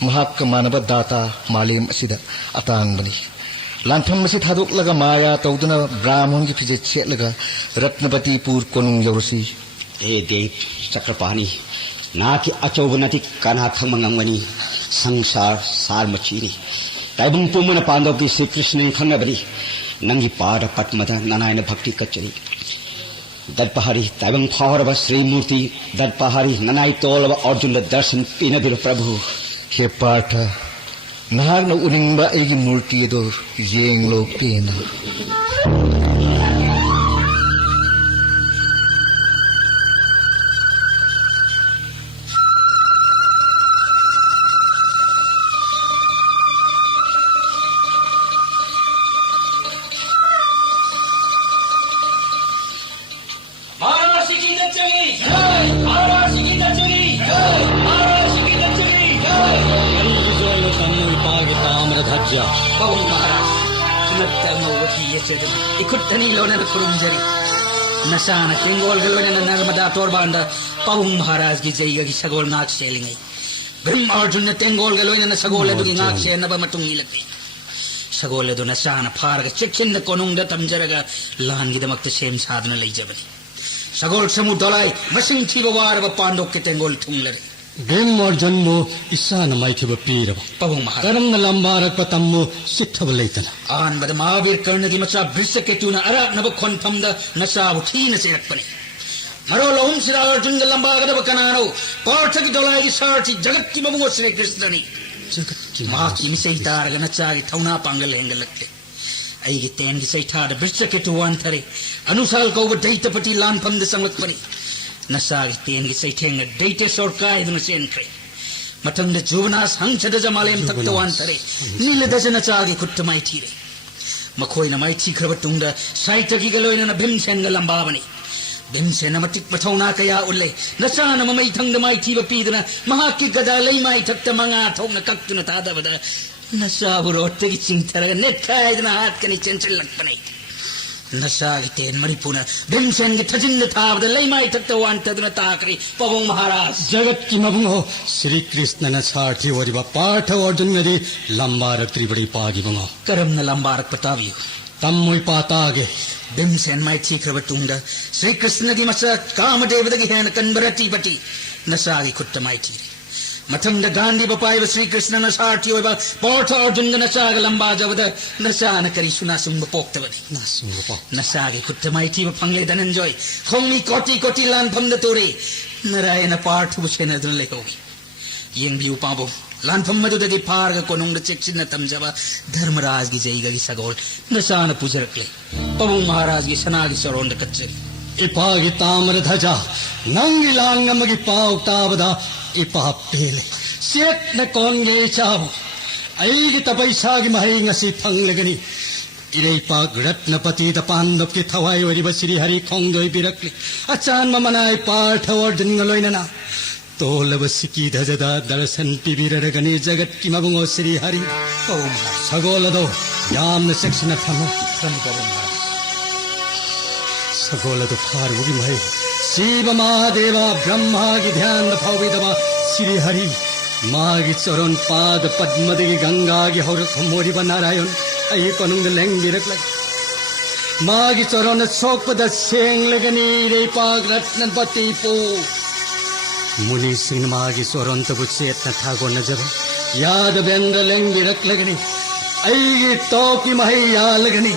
mahakka manaba data malim asida atang bani lantham masi thaduk laga maya tauduna brahmon ki phije che laga ratnapati pur konung yorsi हे देव चक्रपाणी ना कि अचौबनति काना खमंगमनी संसार सार मचीनी ताइबुंग पुमन पांडव की श्री कृष्ण खंगबरी नंगी पाद पद्मदा ननायन भक्ति कचरी दर्पहारी ताइबुंग फावरब श्री मूर्ति दर्पहारी ननाई तोलब अर्जुन दर्शन पिनबिर प्रभु he partha nahak na uningba aigi murti do yeng lo pena Ikutani lona na kurunjari nasana tengol galona na narmada torbanda pawung maharaj gi jaiga gi sagol ngak selingai brahma arjun na tengol galona na sagol edu gi ngak se na ba matung ilati sagol edu nasana pharga chekchin na konung da tamjaraga lan gi damak te sem sadna leijabani sagol samu dolai masing thiba war ba pandok ke tengol thunglare Bim or Janmo Isana mighty Pira. pawung maharaj Karam Lambarak Patamu Sitabalatana. an bada mahavir karna di macha brisketuna ara na ba khontham da nasa uthina serakpani maro lohum sira arjun lamba gada bakanaro partha ki dolai di sarthi jagat ki mamu Sri Krishna ni ma ki mi sei tar ga nacha gi thauna pangal hengalakte ai gi ten gi sei thar brisketu wan thare anusal ko ba daitapati lan pham de sanglakpani nasa gi ten gi sei theng daite sorkai du na sen kre mathang de juvanas hang chada jamalem takta wan thare nil dajana cha gi khutmai thire makhoi na mai thi khaba tungda saita gi galoina na bhimsen ga lambabani bhimsen na matik pathona kaya ulle nasa na mamai thang da mai thi ba pidna mahaki gada lai mai thakta manga thong na kaktuna ta da bada nasa burotte gi chingthara nekhai na hat kani chenchil lakpani nasa gi ten maripuna bhimsen gi thajin na ta bada lai mai thakta wan tadna takri pawung maharaj Jagat Kimabungo Sri Krishna Sarthi Wariba Partha Arjun Nadi Lambarak Tribadi Pagi Bungo. karam na lambarak pataviyo Tamui Patage. Bhimsen mai thi khaba tungda Sri Krishna di masa Kamadeva gi hen kanbarati pati nasa gi khutta mai thi matham da gandhi bapai ba Sri Krishna na sarthi oiba Partha Arjun na nasa ga lamba jabada nasa na kari suna sum pokta bani nasa gi khutta mai thi ba phangle dananjoy khongmi koti koti lan pham da tore narayana Partha bu sena dun le hogi yeng bi upabo lan pham madu da gi par ga konung da chekchin na tamjaba dharmaraj gi jaiga gi sagol nasa na pujarakle pawung maharaj gi sana gi saron da kacche Ipagi Tamara Dhaja. Nangilangamagi Pau Tabada Ipa Pele. Siet na Konge Chav. Aigi Tapaisagi Mahinga si Panglagani. Irepa Gratnapati the Pandop Kitawai Ribasiri Hari Kongdoi Birakli. Achan Mamanai Partha Arjun Galoinana. Tolabasiki Dazada Darasan Pibiragani Jagat Kimabungo Sri Hari. pawung Sagolado Yam the section of Hamo. maharaj Sagolado Parvugi Mai. Shiva Mahadeva Brahma Gidhyana Pavidava Sri Hari. 마기 저런 빠드 padmadagi gangagi haurak moriba narayon ay konung leng biraklag magi 저런 sokpada senglagani rei pagrat nan patipo muni sing magi 저런 tabu set na thago na jaba yad bendra leng biraklagani ay toki mahiya lagani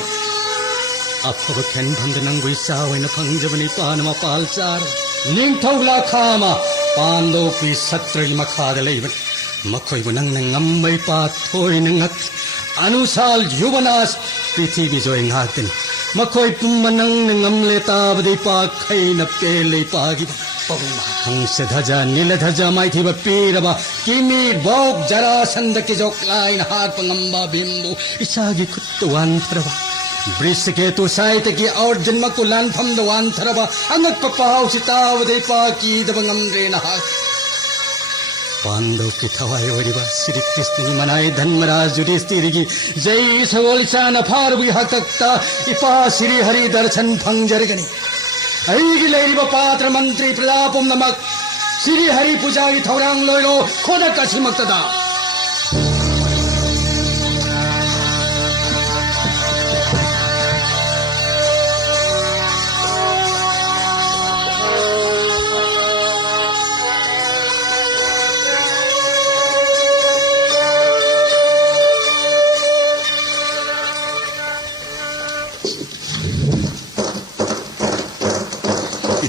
afaba ken bhandanang guisawai na pangjabani panama palchar ningthogla khama Pando की सत्रल मखादले मखोई बुनंग नंगम्बै पाथोई नंगक अनुसाल युवनास पृथ्वी जोय ngatin मखोई पुमनंग नंगमले ताबदे पाखै नपेले पागी हंस धजा नील धजा माइथि बपीरबा किमी बोक जरा संद के जोक लाइन हाथ पंगम्बा बिंबु इसागी खुत्तवान थरबा वृषकेतु साहित्य की और जन्म को लानफम दवान थरबा अंगत पपाव सितावदे पाकी दबंगमरे नहा पांडव की थवाय वरिबा श्री कृष्ण मनाए धर्मराज युधिष्ठिर की जय सवलिसा नफार विहतक्ता इपा श्री हरि दर्शन फंजरगनी ऐगी लेरिबा पात्र मंत्री प्रदापम नमक श्री हरि पूजा की थौरांग लोयो खोदा कसिमक्तदा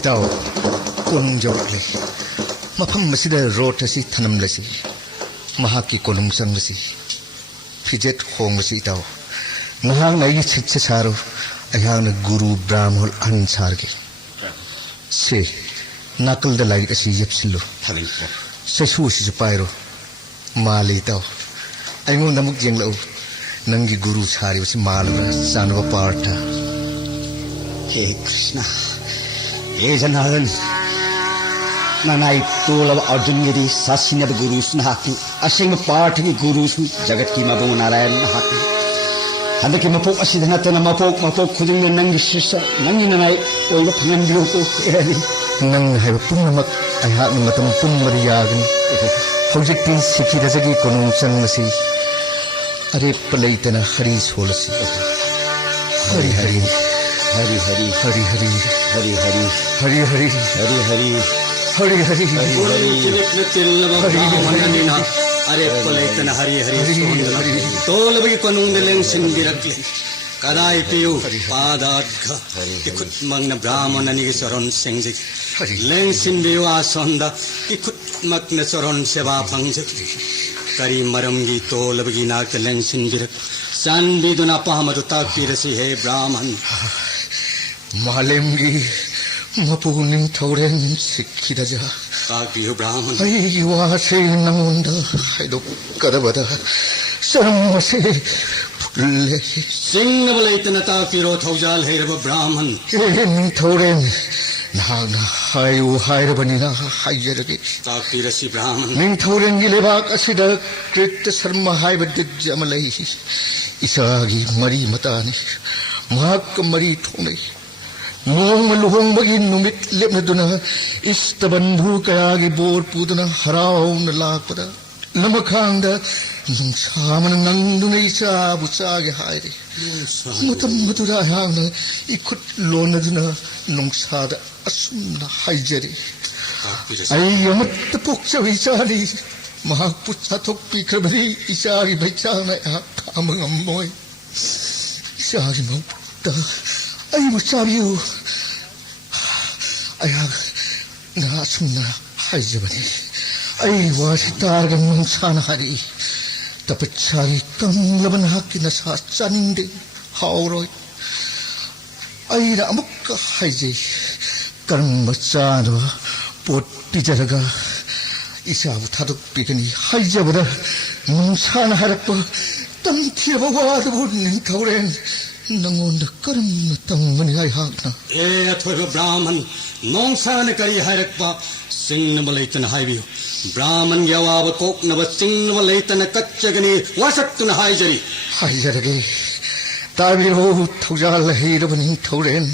ꯏꯇꯥꯎ ꯀꯣꯅꯨꯡ ꯌꯧꯔꯛꯂꯦ ꯃꯐꯝ ꯑꯁꯤꯗ ꯔꯣꯗ ꯑꯁꯤ ꯊꯅꯝꯂꯁꯤ ꯃꯍꯥꯛꯀꯤ ꯀꯣꯅꯨꯡ ꯆꯪꯂꯁꯤ ꯐꯤꯖꯦꯠ ꯍꯣꯡꯂꯁꯤ ꯏꯇꯥꯎ ꯅꯍꯥꯛꯅ ꯑꯩꯒꯤ ꯁꯤꯠꯁꯦ ꯁꯥꯔꯣ ꯑꯩꯍꯥꯛꯅ ꯒꯨꯔꯨ ꯕ꯭ꯔꯥꯍ꯭ꯃꯣꯜ ꯑꯍꯟ ꯁꯥꯔꯒꯦ ꯁꯦ ꯅꯥꯀꯜꯗ ꯂꯥꯏꯔꯤꯛ ꯑꯁꯤ ꯌꯦꯞꯁꯤꯜꯂꯨ ꯆꯩꯁꯨ ꯑꯁꯤꯁꯨ ꯄꯥꯏꯔꯣ ꯃꯥꯜꯂꯦ ꯏꯇꯥꯎ ꯑꯩꯉꯣꯟꯗ ꯑꯃꯨꯛ ꯌꯦꯡꯂꯛꯎ ꯅꯪꯒꯤ ꯒꯨꯔꯨ ꯁꯥꯔꯤꯕꯁꯤ ꯃꯥꯜꯂꯕ꯭ꯔꯥ ꯆꯥꯅꯕ ꯄꯥꯔꯊ हे कृष्ण हे जनार्दन ननाई तोलब अर्जुन गिरी सासिनब गुरु सुनहाकी असेंग पाठ की गुरु सु जगत की मबो नारायण हाकी हंदे की मपोक असिद नतन मपोक खुदिंग नंगी शिष्य नंगी ननाई ओल फंगन बियो को एरनी नंग हाइब पुंगमक अहाक मतम पुंगमरि यागनी हौजिकति सिखिदजगी कोनुंग चंगलसी अरे पलैतना हरि सोलसी हरि हरि हरि हरि हरि हरि हरि हरि हरि हरि हरि हरि हरि हरि अरे पलैतन हरि हरि तोलबगी कोनुंग लेंग सिंगिरकले कदाई पियु पादार्घ इखुत मंगन ब्राह्मण नि चरण सिंगजि लेंग सिंबियु आसंदा इखुत मक्न चरण सेवा फंगजि करी मरमगी तोलबगी नाक लेंग सिंगिरक चांदीदुना पामदु ताकिरसि हे ब्राह्मण मालेमगी मपुनिंग थौरेन सिखिदजा ताकियु ब्राह्मण आई वासे नंगुंदा हाइदो करबदा सरमसे फुल्ले सिंगब लैतन ताकिरो थौजाल हेरब ब्राह्मण निंग थौरेन नागना हायु हायरबनिना हायरगे ताकिरसि ब्राह्मण निंग थौरेन गी लेबाक असिदा कृत शर्मा हाइब दिग्जमलै इसागी मरी मतानी महाक मरी थोनै नोंग लुहोंबगी नुमित लेपनदुना इष्टबंधु कयागी बोर पुदना हराउन लाकपदा नमखांगदा नुंसामन नंगदुना इसाबु चागे हायरे मतम मधुरा हांगना इखुत लोनदुना नुंसादा असुमना हायजरे आई यमत पोक्चवि चाली महाकपु चाथोकपि खरबरी इसागी बैचाना कामंगमोय इसागी मौता आई बुचाबियु अयाग नासुना हायजबनी आई वासितारगन नुंसान हरी तपच्छारी कंगलबन हाकी नसा चानिंदे हावरोय आई अमुक हायजे कर्म चानो पोट पिजरगा इसाबु थादुक पिगनी हायजबदा नुंसान हरप तंथियब वादबु निंथौरेन नंगोंद करम तंगमनि हायहाकना ए अथोब ब्राह्मण नोंसान करी हायरकपा सिंगनब लैतन हायबियु ब्राह्मण यवाब कोकनब सिंगनब लैतन कच्चगनी वसत्तुन हायजरी हायजरगे ताबिरो थौजाल हेरबनि थौरेन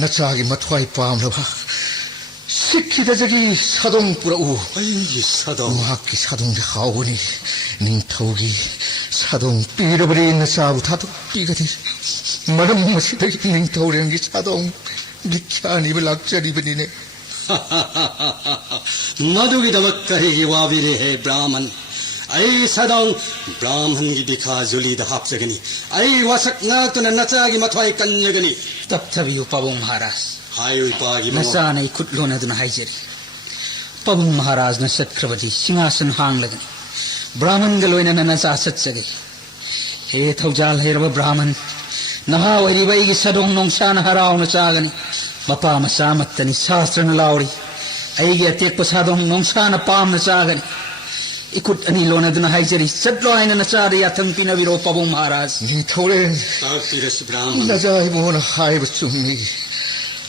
नचागी मथवाई पामलबा 시키다저기 사동 뿌라우. 아이 사동. 마학기 사동대 하오니 닝타오기 사동 삐러버린 사부타도 삐가디 마름 마시다기 닝타오랭기 사동 미캬 입을 낙절 입으니네. मधुगी दबक करेगी वाबिरे है ब्राह्मण आई सदों ब्राह्मण की दिखा जुली द हाप जगनी आई वसक ना तो नचागी मथवाई कन्यगनी तब तभी पबुंग महाराज हाय उपागी नचा नहीं खुटलो न दुन हाइजेरी पबुंग महाराज न सत्क्रवती सिंहासन हांग लगनी ब्राह्मण गलोइन न नचा सत्सगे हे थौजाल हे रब ब्राह्मण नहा वरी वई की सदों नोंसा न हराव न चागनी मपा मसा मत्तनी शास्त्र न लाउरी अईगे अतेक पसादों नोंसा न पाम न चागनी इकुट अनि लोन दुन हाइजेरी सत्लो आइन न चारी अथंग पिन विरो पबुंग महाराज 닝타오랭 ताकिरस ब्राह्मण 나자이 모나 하이브 춤니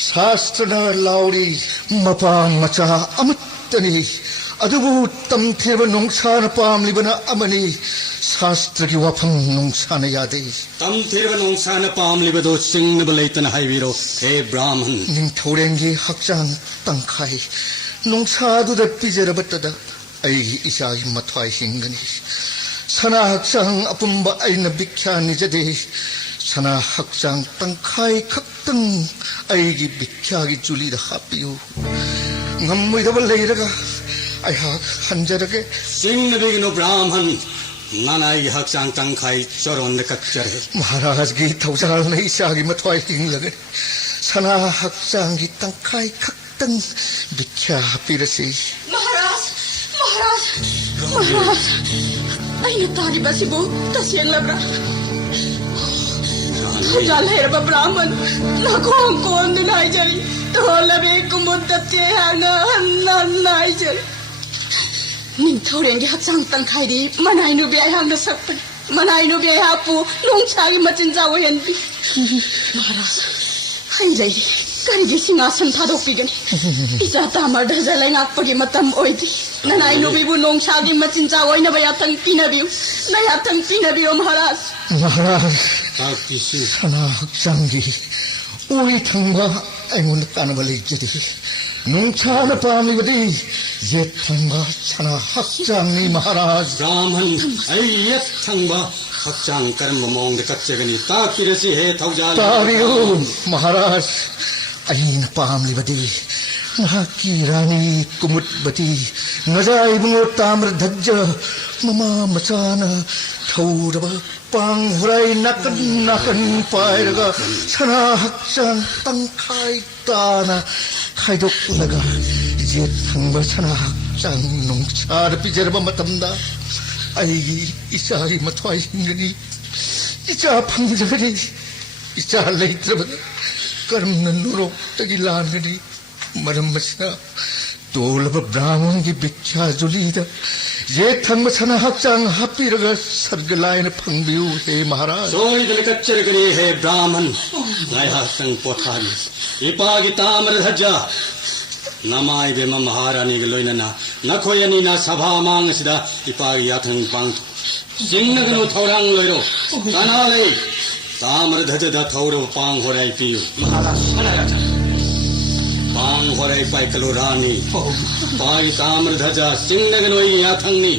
사스트나 라우리 마방 마차 아무뜨니 아두부 땀테버 농사나 빰리버나 아마니 사스트기 와팡 농사나 야데 तम थिरव नोंसा न पाम लिबदो सिंह न बलैतन हाइवीरो हे ब्राह्मण 닝타오랭기 학장 땅카이 농사두다 삐제라버떠다 아이기 이사기 마타이 힝가니 사나 학장 아픔바 아이나 비캬니제데 사나 학장 땅카이 각등 아이기 비캬기 줄리다 하피요 남무이다발 레이라가 아이학 한자라게 सिंह न बिगनो ब्राह्मण नानाई हक्सांग तंखाई चरोन न कच्चरे महाराजगी थौजालना इसागी 마타이 힝라게 사나 학장기 땅카이 각등 비캬 하피라시 महाराज महाराज महाराज अयो तारी बसिबो तसेन लब्रा जाल हेर ब्राह्मण नखों कोन दिनाई जरी तो लबे कुमुद्दते हाना नाई जरी निंथौरेंगे हचांग तंखाइदी मनाइनु बे हांग सकपन मनाइनु बे हापु लोंचागी मचिन जाव हेनबी महाराज हाई लैदी करिगे सिंहासन थादोक्पिगनी इजा Tomar धजालाई ngakpagi matam oidi nanai nubibu nongchagi machinja oina bayatang pinabiu nayatang pinabiu महाराज महाराज ताकिसी 사나 학장기 우리 탕과 아이몬 까나발리지디 농차나 밤이거디 예탕과 사나 학장니 महाराज ब्राह्मण अय्य थंबा हक्सांग कर्म मोंग न कच्चगनी ताकिरसी हे थौजाल तारियो महाराज 아이나 밤리버디 나की रानी कुमुटबती नजाई बुंगो ताम्र धज्ज ममा मचाना थौरब पांग हुराई नकन नकन पायरगा सना हक्चां तंखाई ताना खाइदोक लगा ये थंब सना हक्चां 농차를 비제르바 마탐다 아이기 이사이 마트와이 힘드니 이자 방자리 이자 레이트르바 कर्म नुरो तगी लाननी मरम मसना तोलब ब्राह्मण की बिख्या जुलीदा ये थंग मसना हक्चांग हापीरगा सर्गलायन फंगबियु हे महाराज सोई दल कच्चरगनी हे ब्राह्मण नाया संग पोथानी इपागी ताम्र धज्जा नमाई बे महारानी गलोइनना नखोयनी ना सभा मांग सिदा इपागी याथंग पांग सिंह गनो थौरांग लोइरो कानाले ताम्र धजदा थौरो पांग होराई पियु महाराज मनाया पांग होराई पाइकलो रानी पाई ताम्र धजा सिंह गनोई याथंगनी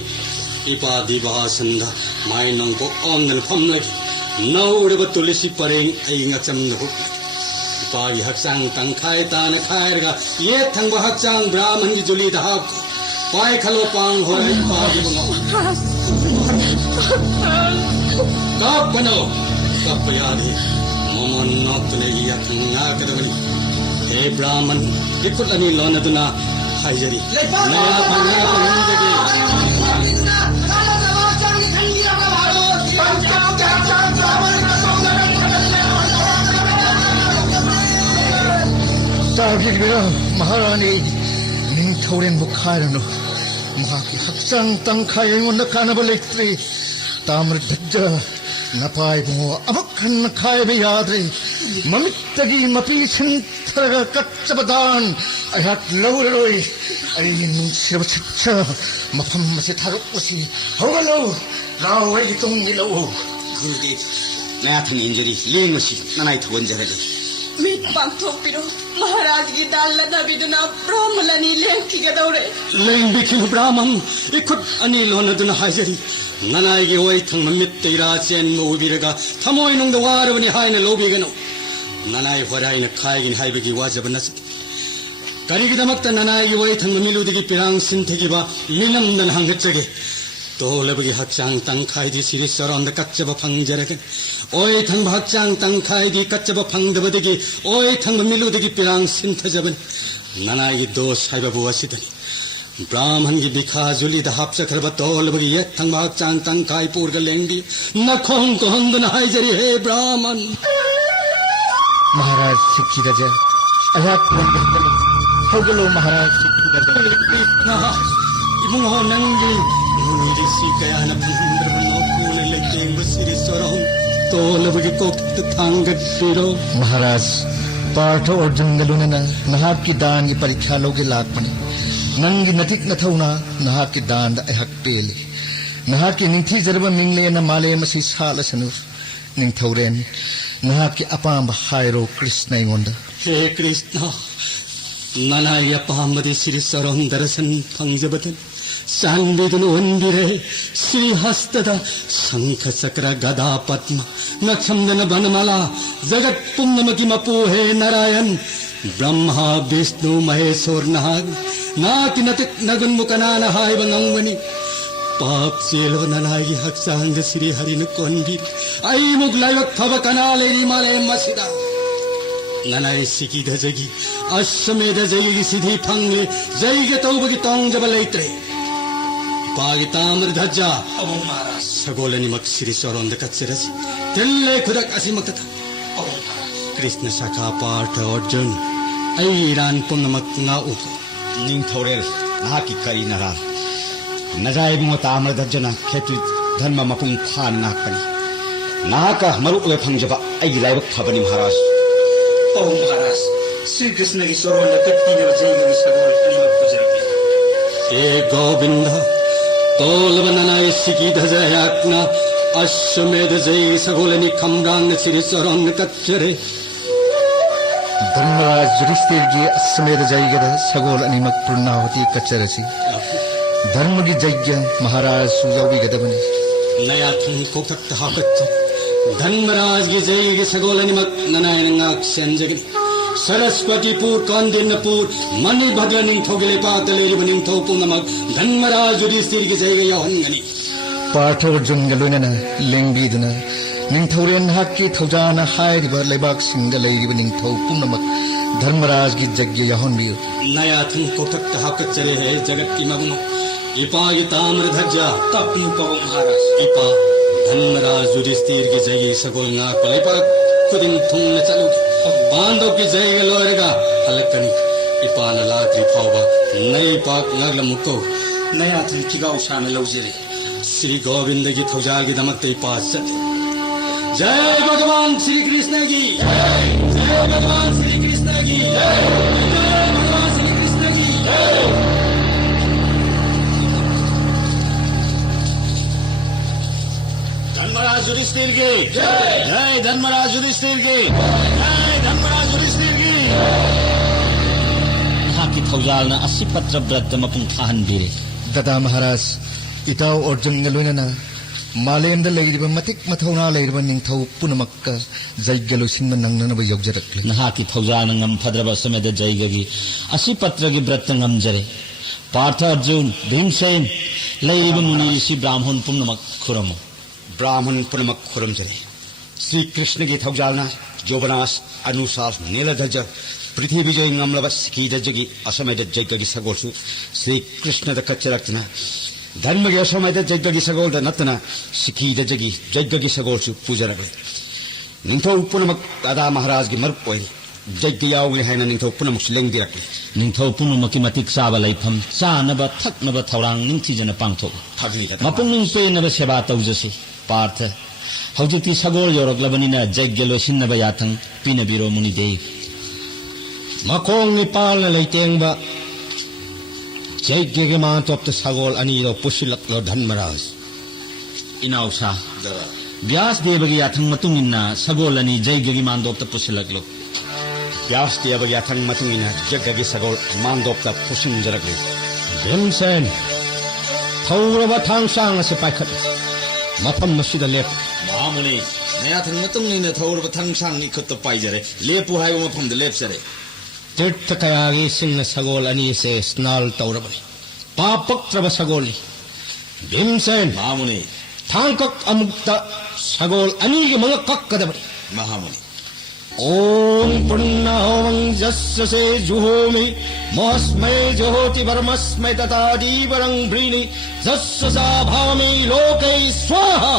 इपा दिवा संधा माई नंगको ओमनल फमलगी नौरब तुलसी परेंग आई ngacham नु इपागी हक्सांग तंखाय तान खायरगा ये थंग हक्सांग ब्राह्मण जी जुली दहा पाई खलो पांग होराई पागी बंगो कब बनो कपयादी मोमन नोतने लिया थंगा करवली हे ब्राह्मण बिकुलनी लोनदुना हाइजरी नया पंगा ताबिगरा महारानी 닝타오랭 मुखारनो महाकी हक्चांग तंखाई मुन्न कानाबलेत्रे ताम्र धज्ज नपाई बुंगो अमखन खाए बे यादरे ममित्तगी मपी सिंथरग कच्चबदान अयात लौरलोई अई नुसिब छच्चा मफम मसे थारुपसी होगलो लावई तुंगी लो गुरुदेव नया थंग इंजरी लेंगसी ननाई थवन जरले मैं पांथोपिरो महाराज की दाल लदबिदुना ब्राह्मणनी लेंखिगदौरे लेंबिखिनु ब्राह्मण इखुद अनि लोनदुना हाजरी ननाइगे ओइ थंग मित तैरा चेन मोबिरगा थमोइ नुंग वारबनि हाइना लोबिगनो ननाइ होराइना खाइगिन हाइबगी वाजबनस करिगिदमक्ता ननाइगे ओइ थंग मिलुदिगी पिरांग सिन्थगिबा मिलमदन हंगचगे तोलबगी हचांग तंखाइदि सिरि सरोंद कच्चब फंगजरगे ओइ थंग हचांग तंखाइदि कच्चब फंगदबदगी ओइ थंग मिलुदिगी पिरांग सिन्थजबन ननाइगे दोष हाइबबु वसिदनि ब्राह्मण की बिखा जुली दहाप से खरबा तोल बगी ये थंग भाग चांग तंग काय पूर का लेंडी नखों को हंग नहाई जरी हे ब्राह्मण महाराज सिक्की रजा अयाक वंदलो होगलो महाराज सिक्की रजा ना इमुंग हो नंगी मुझे सी कया न भंगर बनो कूले लेते बसिरी सोरों तोल बगी को थंग फिरो महाराज पार्थ और जंगलों ने नहाक की दान की परीक्षा लोगे लाख पड़े नंगी नथिक नथौना नहा की दान अहक पेले नहा की निंथी जरब मिंगले न माले मसी साल सनुर निंथौरेन नहा की अपाम हायरो कृष्ण इंगोंद हे कृष्ण ननाय अपामदि श्री सरों दर्शन फंगजबतन सांबिदुन वंदिरे श्री हस्तदा शंख चक्र गदा पद्म नक्षमदन बनमाला जगत पुंगमकी मपु हे नारायण ब्रह्मा विष्णु महेश्वर नाग नाति नतिक नगन मुकनाना हाय बंगमनी पाप चेलो ननाई हक्सांग श्री हरिन कोंबीर आई मुगलायक थब कनाले रिमाले मसिदा ननाई सिकी दजगी अश्वमेध जयगी सिद्धि फंगले जयगे तौबगी तोंग जब लेत्रे पागी ताम्र धज्जा अबो महाराज सगोलनि मक श्री सरोंद कच्चरस तेल्ले खुदक असिमकता अबो महाराज कृष्ण शाखा पाठ अर्जुन ऐरान पुंगमक ना उको निंथौरेल नाकी करी नरा नजाय मो ताम्र दजना खेती धर्म मपुंग फान नाकनी नाका मरु ले फंगजबा आई लाइबक फबनी महाराज अबो महाराज श्री कृष्ण की सोरों कत्ती ने जय की सगोल अनिमत पुजरबे हे गोविंद तोल बननाय सिकी धजयाक्ना अश्वमेध जय सगोलनि खमरांग श्री सरों कच्चरे धर्मराज युधिष्ठिर जी अश्वमेध जयगद सगोल अनिमक पूर्णावती कच्चरसी धर्म की यज्ञ महाराज सुयौवी गदबनी नया थंग कोकत हाकच्च धर्मराज की जय के सगोल अनिमक ननायन नाक संजगन सरस्वतीपुर कांदिनपुर मणि भद्र निंथोगले पातले निंथो पुनमक धर्मराज युधिष्ठिर की जय यहंगनी पार्थ और जंगलों लेंबीदना निंथौरेन हाकी थौजाना हायरिब लेबाक सिंग लेरिब निंथौ पुनमक धर्मराज की यज्ञ यहनबियो नया थंग कोकत हाकच्चरे है जगत की मगुन इपा ये ताम्र धज्जा तपी पबो महाराज इपा धर्मराज युधिष्ठिर की जय सगोल नाक लेपा खुदिन थुंग न चलो पांडव की जय लोरेगा हलकनी इपा न लाकरी फावा नई पाक नगल मुको नया थन किगाव शान लौजरे श्री गोविंद की थौजाल की दमक ते पास जय भगवान श्री कृष्ण की जय भगवान श्री कृष्ण की जय भगवान श्री कृष्ण की धर्मराज युधिष्ठिर की जय धर्मराज युधिष्ठिर की जय धर्मराज युधिष्ठिर की की थौजाल न अस्सी पत्र व्रत मपुंग थाहन बिरे ददा महाराज इताव और जंगलों मालेंद लेरिब मतिक मथौना लेरिब निंथौ पुनमक जयगलो सिंह नंगनब योगजरक्ले नहा की थौजाल ngam फद्रब समेद जयगगी अस्सी पत्र की व्रत ngam जरे पार्थ अर्जुन भीमसेन लेरिब मुनि ऋषि ब्राह्मण पुनमक खुरमो ब्राह्मण पुनमक खुरम जरे श्री कृष्ण की थौजालना जोबनास अनुसार नीलध्वज पृथ्वी विजय ngमलबस की दजगी असमेद जयगगी सगोसु श्री कृष्ण द कच्चरक्तना धर्म के असमेद जयगगी सगोल द नतना सिकी दजगी जयगगी सगोसु पूजरबे निंथौ पुनमक दादा महाराज की मर पोई जयगी यावगे हायना निंथौ पुनमक लेंग दिरक्ले निंथौ पुनमक की मतिक साब लैफम चानब थकनब थौरांग निंथीजन पांथो मपुंग पेनब सेवा तौजसी पार्थ हौजुती सगोल योरक्लबनिना जयग लोसिनब याथंग पिनबिरो मुनि देव मखोंग निपाल लेतेंग जयज्ञ के मांतोप सगोल अनीरो पुशिलक्लो धर्मराज इनाउसा व्यास देव की याथंग मतुंगिना सगोल अनि जयज्ञ की मांतोप पुशिलक्लो ꯄ꯭ꯌꯥꯁꯇꯤ ꯌꯥꯊꯪ ꯃꯇꯨꯡ ꯏꯟꯅ ꯖꯒꯒꯤ ꯁꯒꯣꯜ ꯃꯥꯡꯗꯣꯞꯇ ꯄꯨꯁꯤꯟꯖꯔꯛꯂꯤ ꯚꯤꯝꯁꯦꯟ ꯊꯧꯔꯕ ꯊꯥꯡꯁꯥꯡ ꯑꯁꯤ ꯄꯥꯏꯈꯠꯂꯨ ꯃꯐꯝ ꯑꯁꯤꯗ ꯂꯦꯞꯄꯨ ꯃꯍꯥꯃꯨꯅꯤ ꯅꯌꯥꯊꯪ ꯃꯇꯨꯡ ꯏꯟꯅ ꯊꯧꯔꯕ ꯊꯥꯡꯁꯥꯡꯒꯤ ꯈꯨꯠꯇ ꯄꯥꯏꯖꯔꯦ ꯂꯦꯞꯄꯨ ꯍꯥꯏꯕ ꯃꯐꯝꯗ ꯂꯦꯞꯆꯔꯦ ꯇꯤꯔꯊ ꯀꯌꯥꯒꯤ ꯏꯁꯤꯡꯅ ꯁꯒꯣꯜ ꯑꯅꯤꯁꯦ ꯁ꯭ꯅꯥꯜ ꯇꯧꯔꯕꯅꯤ ꯄꯥꯄꯛꯇ꯭ꯔꯕ ꯁꯒꯣꯜꯅꯤ ꯚꯤꯝꯁꯦꯟ ꯃꯍꯥꯃꯨꯅꯤ ꯊꯥꯡꯀꯛ ꯑꯃꯨꯛꯇ ꯁꯒꯣꯜ ꯑꯅꯤꯒꯤ ꯃꯉꯛ ꯀꯛꯀꯗꯕꯅꯤ ꯃꯍꯥꯃꯨꯅꯤ ओम पुण्यहोमं जस्से जुहोमि मोस्मै ज्योति वर्मस्मै तथा दीवरं व्रीणि जस्सा भावमे लोके स्वाहा